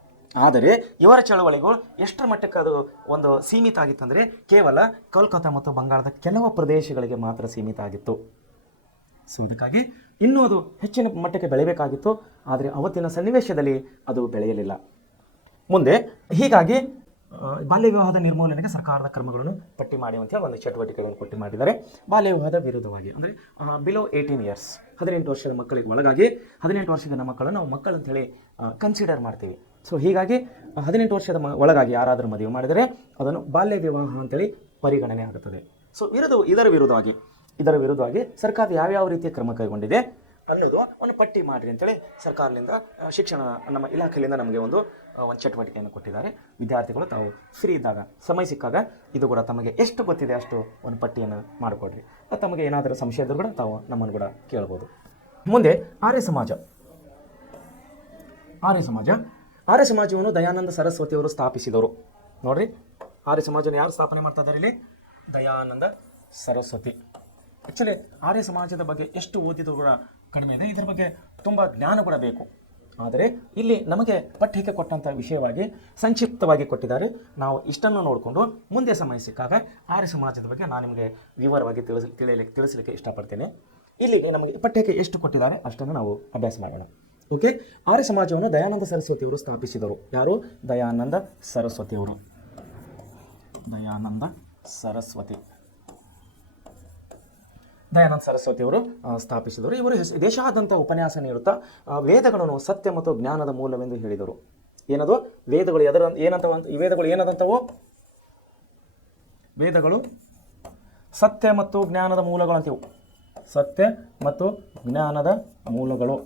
ಆದರೆ ಇವರ ಚಳವಳಿಗಳು ಎಷ್ಟರ ಮಟ್ಟಕ್ಕೆ ಅದು ಒಂದು ಸೀಮಿತ ಆಗಿತ್ತಂದರೆ ಕೇವಲ ಕೋಲ್ಕತ್ತಾ ಮತ್ತು ಬಂಗಾಳದ ಕೆಲವು ಪ್ರದೇಶಗಳಿಗೆ ಮಾತ್ರ ಸೀಮಿತ ಆಗಿತ್ತು. ಸೊ ಇದಕ್ಕಾಗಿ ಇನ್ನೂ ಅದು ಹೆಚ್ಚಿನ ಮಟ್ಟಕ್ಕೆ ಬೆಳೆಯಬೇಕಾಗಿತ್ತು. ಆದರೆ ಅವತ್ತಿನ ಸನ್ನಿವೇಶದಲ್ಲಿ ಅದು ಬೆಳೆಯಲಿಲ್ಲ. ಮುಂದೆ ಹೀಗಾಗಿ ಬಾಲ್ಯ ವಿವಾಹದ ನಿರ್ಮೂಲನೆಗೆ ಸರ್ಕಾರದ ಕ್ರಮಗಳನ್ನು ಪಟ್ಟಿ ಮಾಡುವಂಥ ಒಂದು ಚಟುವಟಿಕೆಗಳನ್ನು ಪಟ್ಟಿ ಮಾಡಿದ್ದಾರೆ. ಬಾಲ್ಯ ವಿವಾಹದ ವಿರುದ್ಧವಾಗಿ ಅಂದರೆ ಬಿಲೋ 18 ಇಯರ್ಸ್, 18 ವರ್ಷದ ಮಕ್ಕಳಿಗೆ ಒಳಗಾಗಿ 18 ವರ್ಷದ ಮಕ್ಕಳನ್ನು ನಾವು ಮಕ್ಕಳು ಅಂತೇಳಿ ಕನ್ಸಿಡರ್ ಮಾಡ್ತೀವಿ. ಸೊ ಹೀಗಾಗಿ 18 ವರ್ಷದ ಒಳಗಾಗಿ ಯಾರಾದರೂ ಮದುವೆ ಮಾಡಿದರೆ ಅದನ್ನು ಬಾಲ್ಯ ವಿವಾಹ ಅಂತೇಳಿ ಪರಿಗಣನೆ ಆಗುತ್ತದೆ. ಸೊ ಇದರ ವಿರುದ್ಧವಾಗಿ ಸರ್ಕಾರ ಯಾವ್ಯಾವ ರೀತಿಯ ಕ್ರಮ ಕೈಗೊಂಡಿದೆ ಅನ್ನೋದು ಒಂದು ಪಟ್ಟಿ ಮಾಡಿರಿ ಅಂತೇಳಿ ಸರ್ಕಾರದಿಂದ, ಶಿಕ್ಷಣ ನಮ್ಮ ಇಲಾಖೆಯಿಂದ ನಮಗೆ ಒಂದು ಚಟುವಟಿಕೆಯನ್ನು ಕೊಟ್ಟಿದ್ದಾರೆ. ವಿದ್ಯಾರ್ಥಿಗಳು ತಾವು ಫ್ರೀ ಇದ್ದಾಗ, ಸಮಯ ಸಿಕ್ಕಾಗ ಇದು ಕೂಡ ತಮಗೆ ಎಷ್ಟು ಗೊತ್ತಿದೆ ಅಷ್ಟು ಒಂದು ಪಟ್ಟಿಯನ್ನು ಮಾಡಿಕೊಡ್ರಿ. ತಮಗೆ ಏನಾದರೂ ಸಂಶಯ ಇದ್ದರೂ ಕೂಡ ತಾವು ನಮ್ಮನ್ನು ಕೂಡ ಕೇಳ್ಬೋದು. ಮುಂದೆ ಆರ್ಯ ಸಮಾಜವನ್ನು ದಯಾನಂದ ಸರಸ್ವತಿಯವರು ಸ್ಥಾಪಿಸಿದವರು. ನೋಡ್ರಿ, ಆರ್ಯ ಸಮಾಜವನ್ನು ಯಾರು ಸ್ಥಾಪನೆ ಮಾಡ್ತಾ ಇದ್ದಾರೆ ಇಲ್ಲಿ? ದಯಾನಂದ ಸರಸ್ವತಿ. ಆ್ಯಕ್ಚುಲಿ ಆರ್ಯ ಸಮಾಜದ ಬಗ್ಗೆ ಎಷ್ಟು ಓದಿದ್ರು ಕೂಡ ಕಡಿಮೆ ಇದೆ, ಇದರ ಬಗ್ಗೆ ತುಂಬ ಜ್ಞಾನ ಕೂಡ ಬೇಕು. ಆದರೆ ಇಲ್ಲಿ ನಮಗೆ ಪಠ್ಯಕ್ಕೆ ಕೊಟ್ಟಂಥ ವಿಷಯವಾಗಿ ಸಂಕ್ಷಿಪ್ತವಾಗಿ ಕೊಟ್ಟಿದ್ದಾರೆ. ನಾವು ಇಷ್ಟನ್ನು ನೋಡಿಕೊಂಡು ಮುಂದೆ ಸಮಯ ಸಿಕ್ಕಾಗ ಆರ್ಯ ಸಮಾಜದ ಬಗ್ಗೆ ನಾನು ನಿಮಗೆ ವಿವರವಾಗಿ ತಿಳಿಸಲಿಕ್ಕೆ ಇಷ್ಟಪಡ್ತೇನೆ. ಇಲ್ಲಿಗೆ ನಮಗೆ ಪಠ್ಯಕ್ಕೆ ಎಷ್ಟು ಕೊಟ್ಟಿದ್ದಾರೆ ಅಷ್ಟನ್ನು ನಾವು ಅಭ್ಯಾಸ ಮಾಡೋಣ. ಓಕೆ, ಆರ್ಯ ಸಮಾಜವನ್ನು ದಯಾನಂದ ಸರಸ್ವತಿಯವರು ಸ್ಥಾಪಿಸಿದರು. ಯಾರು? ದಯಾನಂದ ಸರಸ್ವತಿಯವರು. ದಯಾನಂದ ಸರಸ್ವತಿಯವರು ಸ್ಥಾಪಿಸಿದರು. ಇವರು ದೇಶಾದ್ಯಂತ ಉಪನ್ಯಾಸ ನೀಡುತ್ತಾ ವೇದಗಳನ್ನು ಸತ್ಯ ಮತ್ತು ಜ್ಞಾನದ ಮೂಲವೆಂದು ಹೇಳಿದರು. ಏನದು? ವೇದಗಳು ವೇದಗಳು ಏನದಂತವು? ವೇದಗಳು ಸತ್ಯ ಮತ್ತು ಜ್ಞಾನದ ಮೂಲಗಳು ಅಂತೀವು. ಸತ್ಯ ಮತ್ತು ಜ್ಞಾನದ ಮೂಲಗಳು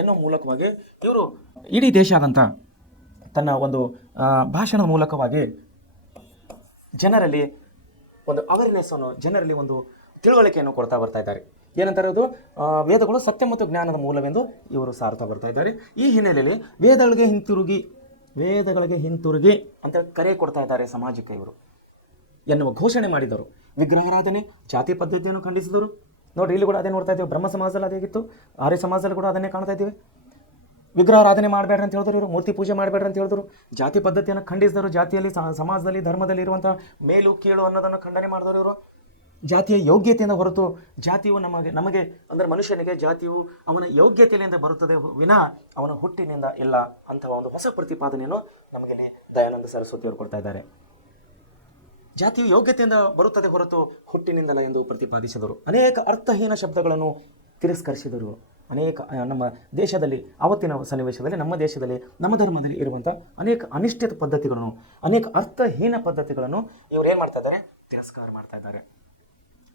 ಎನ್ನುವ ಮೂಲಕವಾಗಿ ಇವರು ಇಡೀ ದೇಶಾದ್ಯಂತ ತನ್ನ ಒಂದು ಭಾಷಣದ ಮೂಲಕವಾಗಿ ಜನರಲ್ಲಿ ಒಂದು ಅವೇರ್ನೆಸ್ಸನ್ನು, ಜನರಲ್ಲಿ ಒಂದು ತಿಳುವಳಿಕೆಯನ್ನು ಕೊಡ್ತಾ ಬರ್ತಾ ಇದ್ದಾರೆ. ಏನಂತಾರೆ ಅದು? ವೇದಗಳು ಸತ್ಯ ಮತ್ತು ಜ್ಞಾನದ ಮೂಲವೆಂದು ಇವರು ಸಾರ್ತಾ ಬರ್ತಾ ಇದ್ದಾರೆ. ಈ ಹಿನ್ನೆಲೆಯಲ್ಲಿ ವೇದಗಳಿಗೆ ಹಿಂತಿರುಗಿ ಅಂತ ಕರೆ ಕೊಡ್ತಾ ಇದ್ದಾರೆ ಸಮಾಜಕ್ಕೆ ಇವರು ಎನ್ನುವ ಘೋಷಣೆ ಮಾಡಿದರು. ವಿಗ್ರಹಾರಾಧನೆ, ಜಾತಿ ಪದ್ಧತಿಯನ್ನು ಖಂಡಿಸಿದರು. ನೋಡಿ, ಇಲ್ಲಿ ಕೂಡ ಅದೇ ನೋಡ್ತಾ ಇದ್ದೀವಿ. ಬ್ರಹ್ಮ ಸಮಾಜದಲ್ಲಿ ಅದೇ ಆಗಿತ್ತು, ಆರ್ಯ ಸಮಾಜದಲ್ಲಿ ಕೂಡ ಅದನ್ನೇ ಕಾಣ್ತಾ ಇದ್ದೀವಿ. ವಿಗ್ರಹಾರಾಧನೆ ಮಾಡಬೇಡ್ರಿ ಅಂತ ಹೇಳಿದ್ರು ಇವರು, ಮೂರ್ತಿ ಪೂಜೆ ಮಾಡಬೇಡ್ರಿ ಅಂತ ಹೇಳಿದ್ರು, ಜಾತಿ ಪದ್ಧತಿಯನ್ನು ಖಂಡಿಸಿದರು, ಜಾತಿಯಲ್ಲಿ ಸಮಾಜದಲ್ಲಿ ಧರ್ಮದಲ್ಲಿ ಇರುವಂಥ ಮೇಲು ಕೀಳು ಅನ್ನೋದನ್ನು ಖಂಡನೆ ಮಾಡಿದವರು ಇವರು. ಜಾತಿಯ ಯೋಗ್ಯತೆಯಿಂದ ಹೊರತು ಜಾತಿಯು ನಮಗೆ ಅಂದರೆ ಮನುಷ್ಯನಿಗೆ ಜಾತಿಯು ಅವನ ಯೋಗ್ಯತೆಯಿಂದ ಬರುತ್ತದೆ ವಿನಾ ಅವನ ಹುಟ್ಟಿನಿಂದ ಇಲ್ಲ ಅಂತಹ ಒಂದು ಹೊಸ ಪ್ರತಿಪಾದನೆಯನ್ನು ನಮಗೆ ದಯಾನಂದ ಸರಸ್ವತಿ ಅವರು ಕೊಡ್ತಾ ಇದ್ದಾರೆ. ಜಾತಿಯು ಯೋಗ್ಯತೆಯಿಂದ ಬರುತ್ತದೆ ಹೊರತು ಹುಟ್ಟಿನಿಂದಲ್ಲ ಎಂದು ಪ್ರತಿಪಾದಿಸಿದರು. ಅನೇಕ ಅರ್ಥಹೀನ ಶಬ್ದಗಳನ್ನು ತಿರಸ್ಕರಿಸಿದರು. ಅನೇಕ ನಮ್ಮ ದೇಶದಲ್ಲಿ ಆವತ್ತಿನ ಸನ್ನಿವೇಶದಲ್ಲಿ ನಮ್ಮ ದೇಶದಲ್ಲಿ ನಮ್ಮ ಧರ್ಮದಲ್ಲಿ ಇರುವಂಥ ಅನೇಕ ಅನಿಷ್ಠಿತ ಪದ್ಧತಿಗಳನ್ನು, ಅನೇಕ ಅರ್ಥಹೀನ ಪದ್ಧತಿಗಳನ್ನು ಇವರು ಏನು ಮಾಡ್ತಾ ಇದ್ದಾರೆ, ತಿರಸ್ಕಾರ ಮಾಡ್ತಾ ಇದ್ದಾರೆ.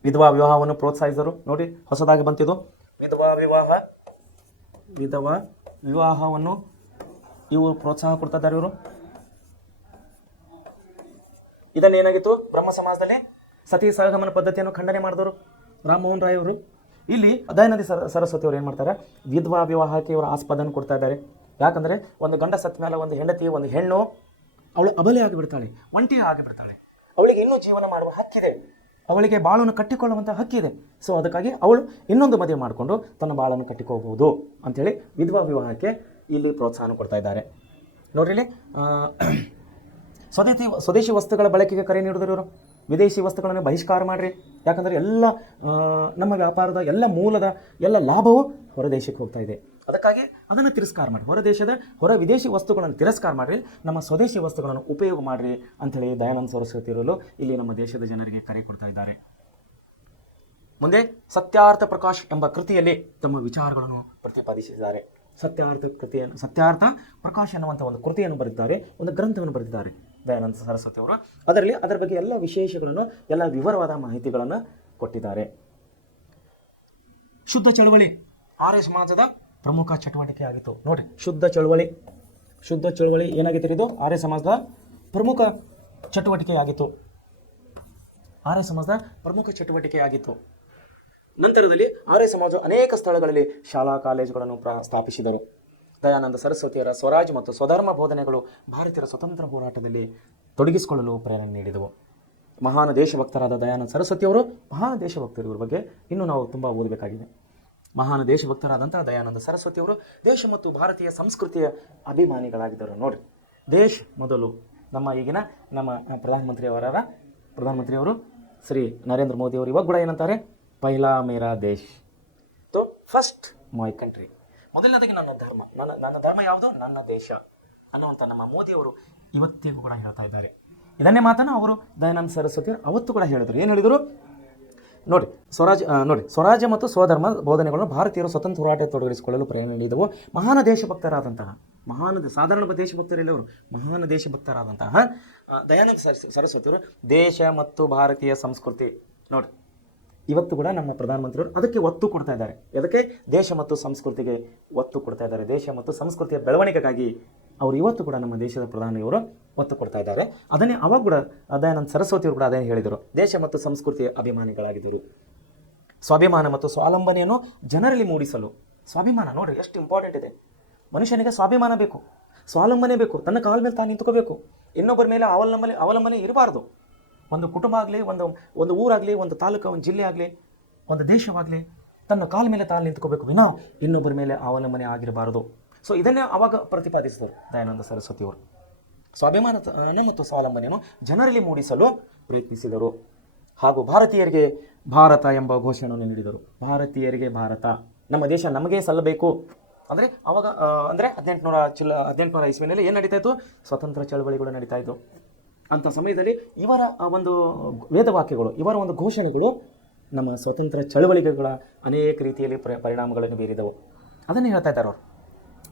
ವಿಧವಾ ವಿವಾಹವನ್ನು ಪ್ರೋತ್ಸಾಹಿಸಿದರು. ನೋಡಿ, ಹೊಸದಾಗಿ ಬಂತಿದ್ದು ವಿಧವಾ ವಿವಾಹವನ್ನು ಇವರು ಪ್ರೋತ್ಸಾಹ ಕೊಡ್ತಾ ಇದ್ದಾರೆ. ಇವರು ಇದನ್ನೇನಾಗಿತ್ತು, ಬ್ರಹ್ಮ ಸಮಾಜದಲ್ಲಿ ಸತಿ ಸಹಗಮನ ಪದ್ಧತಿಯನ್ನು ಖಂಡನೆ ಮಾಡಿದವರು ರಾಮಮೋಹನ್ ರಾಯ್ ಅವರು. ಇಲ್ಲಿ ದಯಾನಂದ ಸರಸ್ವತಿ ಅವರು ಏನು ಮಾಡ್ತಾರೆ, ವಿಧವಾ ವಿವಾಹಕ್ಕೆ ಇವರು ಆಸ್ಪದನ್ನು ಕೊಡ್ತಾ ಇದ್ದಾರೆ. ಯಾಕಂದರೆ ಒಂದು ಗಂಡ ಸತ್ತ ಮೇಲೆ ಒಂದು ಹೆಂಡತಿ, ಒಂದು ಹೆಣ್ಣು ಅವಳು ಅಬಲೆ ಆಗಿಬಿಡ್ತಾಳೆ, ಒಂಟಿ ಆಗಿಬಿಡ್ತಾಳೆ. ಅವಳಿಗೆ ಇನ್ನೂ ಜೀವನ ಮಾಡುವ ಹಕ್ಕಿದೆ, ಅವಳಿಗೆ ಬಾಳನ್ನು ಕಟ್ಟಿಕೊಳ್ಳುವಂಥ ಹಕ್ಕಿದೆ. ಸೊ ಅದಕ್ಕಾಗಿ ಅವಳು ಇನ್ನೊಂದು ಮದುವೆ ಮಾಡಿಕೊಂಡು ತನ್ನ ಬಾಳನ್ನು ಕಟ್ಟಿಕೋಬಹುದು ಅಂಥೇಳಿ ವಿಧವಾ ವಿವಾಹಕ್ಕೆ ಇಲ್ಲಿ ಪ್ರೋತ್ಸಾಹ ಕೊಡ್ತಾ ಇದ್ದಾರೆ. ನೋಡ್ರಿ, ಇಲ್ಲಿ ಸ್ವದೇಶಿ ವಸ್ತುಗಳ ಬಳಕೆಗೆ ಕರೆ ನೀಡಿದರು ಇವರು. ವಿದೇಶಿ ವಸ್ತುಗಳನ್ನು ಬಹಿಷ್ಕಾರ ಮಾಡಿರಿ, ಯಾಕಂದರೆ ಎಲ್ಲ ನಮ್ಮ ವ್ಯಾಪಾರದ ಎಲ್ಲ ಮೂಲದ ಎಲ್ಲ ಲಾಭವು ಹೊರದೇಶಕ್ಕೆ ಹೋಗ್ತಾ ಇದೆ. ಅದಕ್ಕಾಗಿ ಅದನ್ನು ತಿರಸ್ಕಾರ ಮಾಡಿ, ಹೊರ ವಿದೇಶಿ ವಸ್ತುಗಳನ್ನು ತಿರಸ್ಕಾರ ಮಾಡಿರಿ, ನಮ್ಮ ಸ್ವದೇಶಿ ವಸ್ತುಗಳನ್ನು ಉಪಯೋಗ ಮಾಡಿರಿ ಅಂಥೇಳಿ ದಯಾನಂದ ಸರಸ್ವತಿ ಇರಲು ಇಲ್ಲಿ ನಮ್ಮ ದೇಶದ ಜನರಿಗೆ ಕರೆ ಕೊಡ್ತಾ ಇದ್ದಾರೆ. ಮುಂದೆ ಸತ್ಯಾರ್ಥ ಪ್ರಕಾಶ್ ಎಂಬ ಕೃತಿಯಲ್ಲಿ ತಮ್ಮ ವಿಚಾರಗಳನ್ನು ಪ್ರತಿಪಾದಿಸಿದ್ದಾರೆ. ಸತ್ಯಾರ್ಥ ಪ್ರಕಾಶ್ ಎನ್ನುವಂಥ ಒಂದು ಕೃತಿಯನ್ನು ಬರೆದಿದ್ದಾರೆ, ಒಂದು ಗ್ರಂಥವನ್ನು ಬರೆದಿದ್ದಾರೆ ದಯಾನಂದ ಸರಸ್ವತಿ ಅವರು. ಅದರಲ್ಲಿ ಅದರ ಬಗ್ಗೆ ಎಲ್ಲ ವಿಶೇಷಗಳನ್ನು, ಎಲ್ಲ ವಿವರವಾದ ಮಾಹಿತಿಗಳನ್ನು ಕೊಟ್ಟಿದ್ದಾರೆ. ಶುದ್ಧ ಚಳವಳಿ ಆರ್ಯ ಸಮಾಜದ ಪ್ರಮುಖ ಚಟುವಟಿಕೆ ಆಗಿತ್ತು. ನೋಡಿ, ಶುದ್ಧ ಚಳವಳಿ ಏನಾಗಿತ್ತು, ಇದು ಆರ್ಯ ಸಮಾಜದ ಪ್ರಮುಖ ಚಟುವಟಿಕೆಯಾಗಿತ್ತು. ನಂತರದಲ್ಲಿ ಆರ್ಯ ಸಮಾಜ ಅನೇಕ ಸ್ಥಳಗಳಲ್ಲಿ ಶಾಲಾ ಕಾಲೇಜುಗಳನ್ನು ಸ್ಥಾಪಿಸಿದರು. ದಯಾನಂದ ಸರಸ್ವತಿಯರ ಸ್ವರಾಜ್ ಮತ್ತು ಸ್ವಧರ್ಮ ಬೋಧನೆಗಳು ಭಾರತೀಯರ ಸ್ವತಂತ್ರ ಹೋರಾಟದಲ್ಲಿ ತೊಡಗಿಸಿಕೊಳ್ಳಲು ಪ್ರೇರಣೆ ನೀಡಿದವು. ಮಹಾನ್ ದೇಶಭಕ್ತರಾದ ದಯಾನಂದ ಸರಸ್ವತಿಯವರು ಮಹಾನ್ ದೇಶಭಕ್ತರು. ಇವ್ರ ಬಗ್ಗೆ ಇನ್ನೂ ನಾವು ತುಂಬ ಓದಬೇಕಾಗಿದೆ. ಮಹಾನ್ ದೇಶಭಕ್ತರಾದಂಥ ದಯಾನಂದ ಸರಸ್ವತಿಯವರು ದೇಶ ಮತ್ತು ಭಾರತೀಯ ಸಂಸ್ಕೃತಿಯ ಅಭಿಮಾನಿಗಳಾಗಿದ್ದರು. ನೋಡಿ, ದೇಶ್ ಮೊದಲು ಈಗಿನ ನಮ್ಮ ಪ್ರಧಾನಮಂತ್ರಿಯವರು ಶ್ರೀ ನರೇಂದ್ರ ಮೋದಿಯವರು ಇವಾಗ ಕೂಡ ಏನಂತಾರೆ, ಪೈಲಾ ಮೇರಾ ದೇಶ್ ತೋ ಫಸ್ಟ್ ಮೈ ಕಂಟ್ರಿ. ಮೊದಲನೇದಾಗಿ ನನ್ನ ಧರ್ಮ ಯಾವುದು, ನನ್ನ ದೇಶ ಅನ್ನುವಂಥ ನಮ್ಮ ಮೋದಿಯವರು ಇವತ್ತಿಗೂ ಕೂಡ ಹೇಳ್ತಾ ಇದ್ದಾರೆ. ಇದನ್ನೇ ಮಾತನ್ನು ಅವರು ದಯಾನಂದ ಸರಸ್ವತಿ ಅವತ್ತು ಕೂಡ ಹೇಳಿದರು. ಏನು ಹೇಳಿದರು ನೋಡಿ, ಸ್ವರಾಜ್ಯ ಮತ್ತು ಸ್ವಧರ್ಮ ಬೋಧನೆಗಳನ್ನು ಭಾರತೀಯರು ಸ್ವತಂತ್ರ ಹೋರಾಟ ತೊಡಗಿಸಿಕೊಳ್ಳಲು ಪ್ರೇರಣೆ ನೀಡಿದವು. ಮಹಾನ್ ದೇಶಭಕ್ತರಾದಂತಹ ಸಾಧಾರಣ ದೇಶಭಕ್ತರಿಲ್ಲವರು ಮಹಾನ್ ದೇಶಭಕ್ತರಾದಂತಹ ದಯಾನಂದ ಸರಸ್ವತಿಯವರು ದೇಶ ಮತ್ತು ಭಾರತೀಯ ಸಂಸ್ಕೃತಿ ನೋಡಿ ಇವತ್ತು ಕೂಡ ನಮ್ಮ ಪ್ರಧಾನಮಂತ್ರಿಯವರು ಅದಕ್ಕೆ ಒತ್ತು ಕೊಡ್ತಾ ಇದ್ದಾರೆ. ಅದಕ್ಕೆ ದೇಶ ಮತ್ತು ಸಂಸ್ಕೃತಿಗೆ ಒತ್ತು ಕೊಡ್ತಾ ಇದ್ದಾರೆ. ದೇಶ ಮತ್ತು ಸಂಸ್ಕೃತಿಯ ಬೆಳವಣಿಗೆಗಾಗಿ ಅವರು ಇವತ್ತು ಕೂಡ ನಮ್ಮ ದೇಶದ ಪ್ರಧಾನಿಯವರು ಒತ್ತು ಕೊಡ್ತಾ ಇದ್ದಾರೆ. ಅದನ್ನೇ ಅವಾಗ ಕೂಡ ದಯಾನಂದ ಸರಸ್ವತಿಯವರು ಕೂಡ ಅದೇ ಹೇಳಿದರು, ದೇಶ ಮತ್ತು ಸಂಸ್ಕೃತಿಯ ಅಭಿಮಾನಿಗಳಾಗಿದ್ದರು. ಸ್ವಾಭಿಮಾನ ಮತ್ತು ಸ್ವಾವಲಂಬನೆಯನ್ನು ಜನರಲ್ಲಿ ಮೂಡಿಸಲು. ಸ್ವಾಭಿಮಾನ ನೋಡಿ ಎಷ್ಟು ಇಂಪಾರ್ಟೆಂಟ್ ಇದೆ. ಮನುಷ್ಯನಿಗೆ ಸ್ವಾಭಿಮಾನ ಬೇಕು, ಸ್ವಾವಲಂಬನೆ ಬೇಕು, ತನ್ನ ಕಾಲ ಮೇಲೆ ತಾನು ನಿಂತ್ಕೋಬೇಕು. ಇನ್ನೊಬ್ಬರ ಮೇಲೆ ಅವಲಂಬನೆ ಇರಬಾರ್ದು. ಒಂದು ಕುಟುಂಬ ಆಗಲಿ, ಒಂದು ಊರಾಗಲಿ, ಒಂದು ತಾಲೂಕು, ಒಂದು ಜಿಲ್ಲೆ ಆಗಲಿ, ಒಂದು ದೇಶವಾಗಲಿ ತನ್ನ ಕಾಲ ಮೇಲೆ ತಾನು ನಿಂತ್ಕೋಬೇಕು ವಿನಾ ಇನ್ನೊಬ್ಬರ ಮೇಲೆ ಅವಲಂಬನೆ ಆಗಿರಬಾರದು. ಸೊ ಇದನ್ನೇ ಅವಾಗ ಪ್ರತಿಪಾದಿಸಿದರು ದಯಾನಂದ ಸರಸ್ವತಿಯವರು. ಸ್ವಾಭಿಮಾನ ಮತ್ತು ಸ್ವಾವಲಂಬನೆಯನ್ನು ಜನರಲ್ಲಿ ಮೂಡಿಸಲು ಪ್ರಯತ್ನಿಸಿದರು. ಹಾಗೂ ಭಾರತೀಯರಿಗೆ ಭಾರತ ಎಂಬ ಘೋಷಣೆಯನ್ನು ನೀಡಿದರು. ಭಾರತೀಯರಿಗೆ ಭಾರತ, ನಮ್ಮ ದೇಶ ನಮಗೆ ಸಲ್ಲಬೇಕು ಅಂದರೆ ಅವಾಗ 1800 ಇಸ್ವಿನಲ್ಲಿ ಏನು ನಡೀತಾ ಇತ್ತು, ಸ್ವತಂತ್ರ ಚಳವಳಿಗಳು ನಡೀತಾ ಇತ್ತು. ಅಂಥ ಸಮಯದಲ್ಲಿ ಇವರ ಒಂದು ವೇದವಾಕ್ಯಗಳು, ಇವರ ಒಂದು ಘೋಷಣೆಗಳು ನಮ್ಮ ಸ್ವತಂತ್ರ ಚಳವಳಿಗಳ ಅನೇಕ ರೀತಿಯಲ್ಲಿ ಪರಿಣಾಮಗಳನ್ನು ಬೀರಿದವು. ಅದನ್ನೇ ಹೇಳ್ತಾ ಇದ್ದಾರೆ ಅವರು.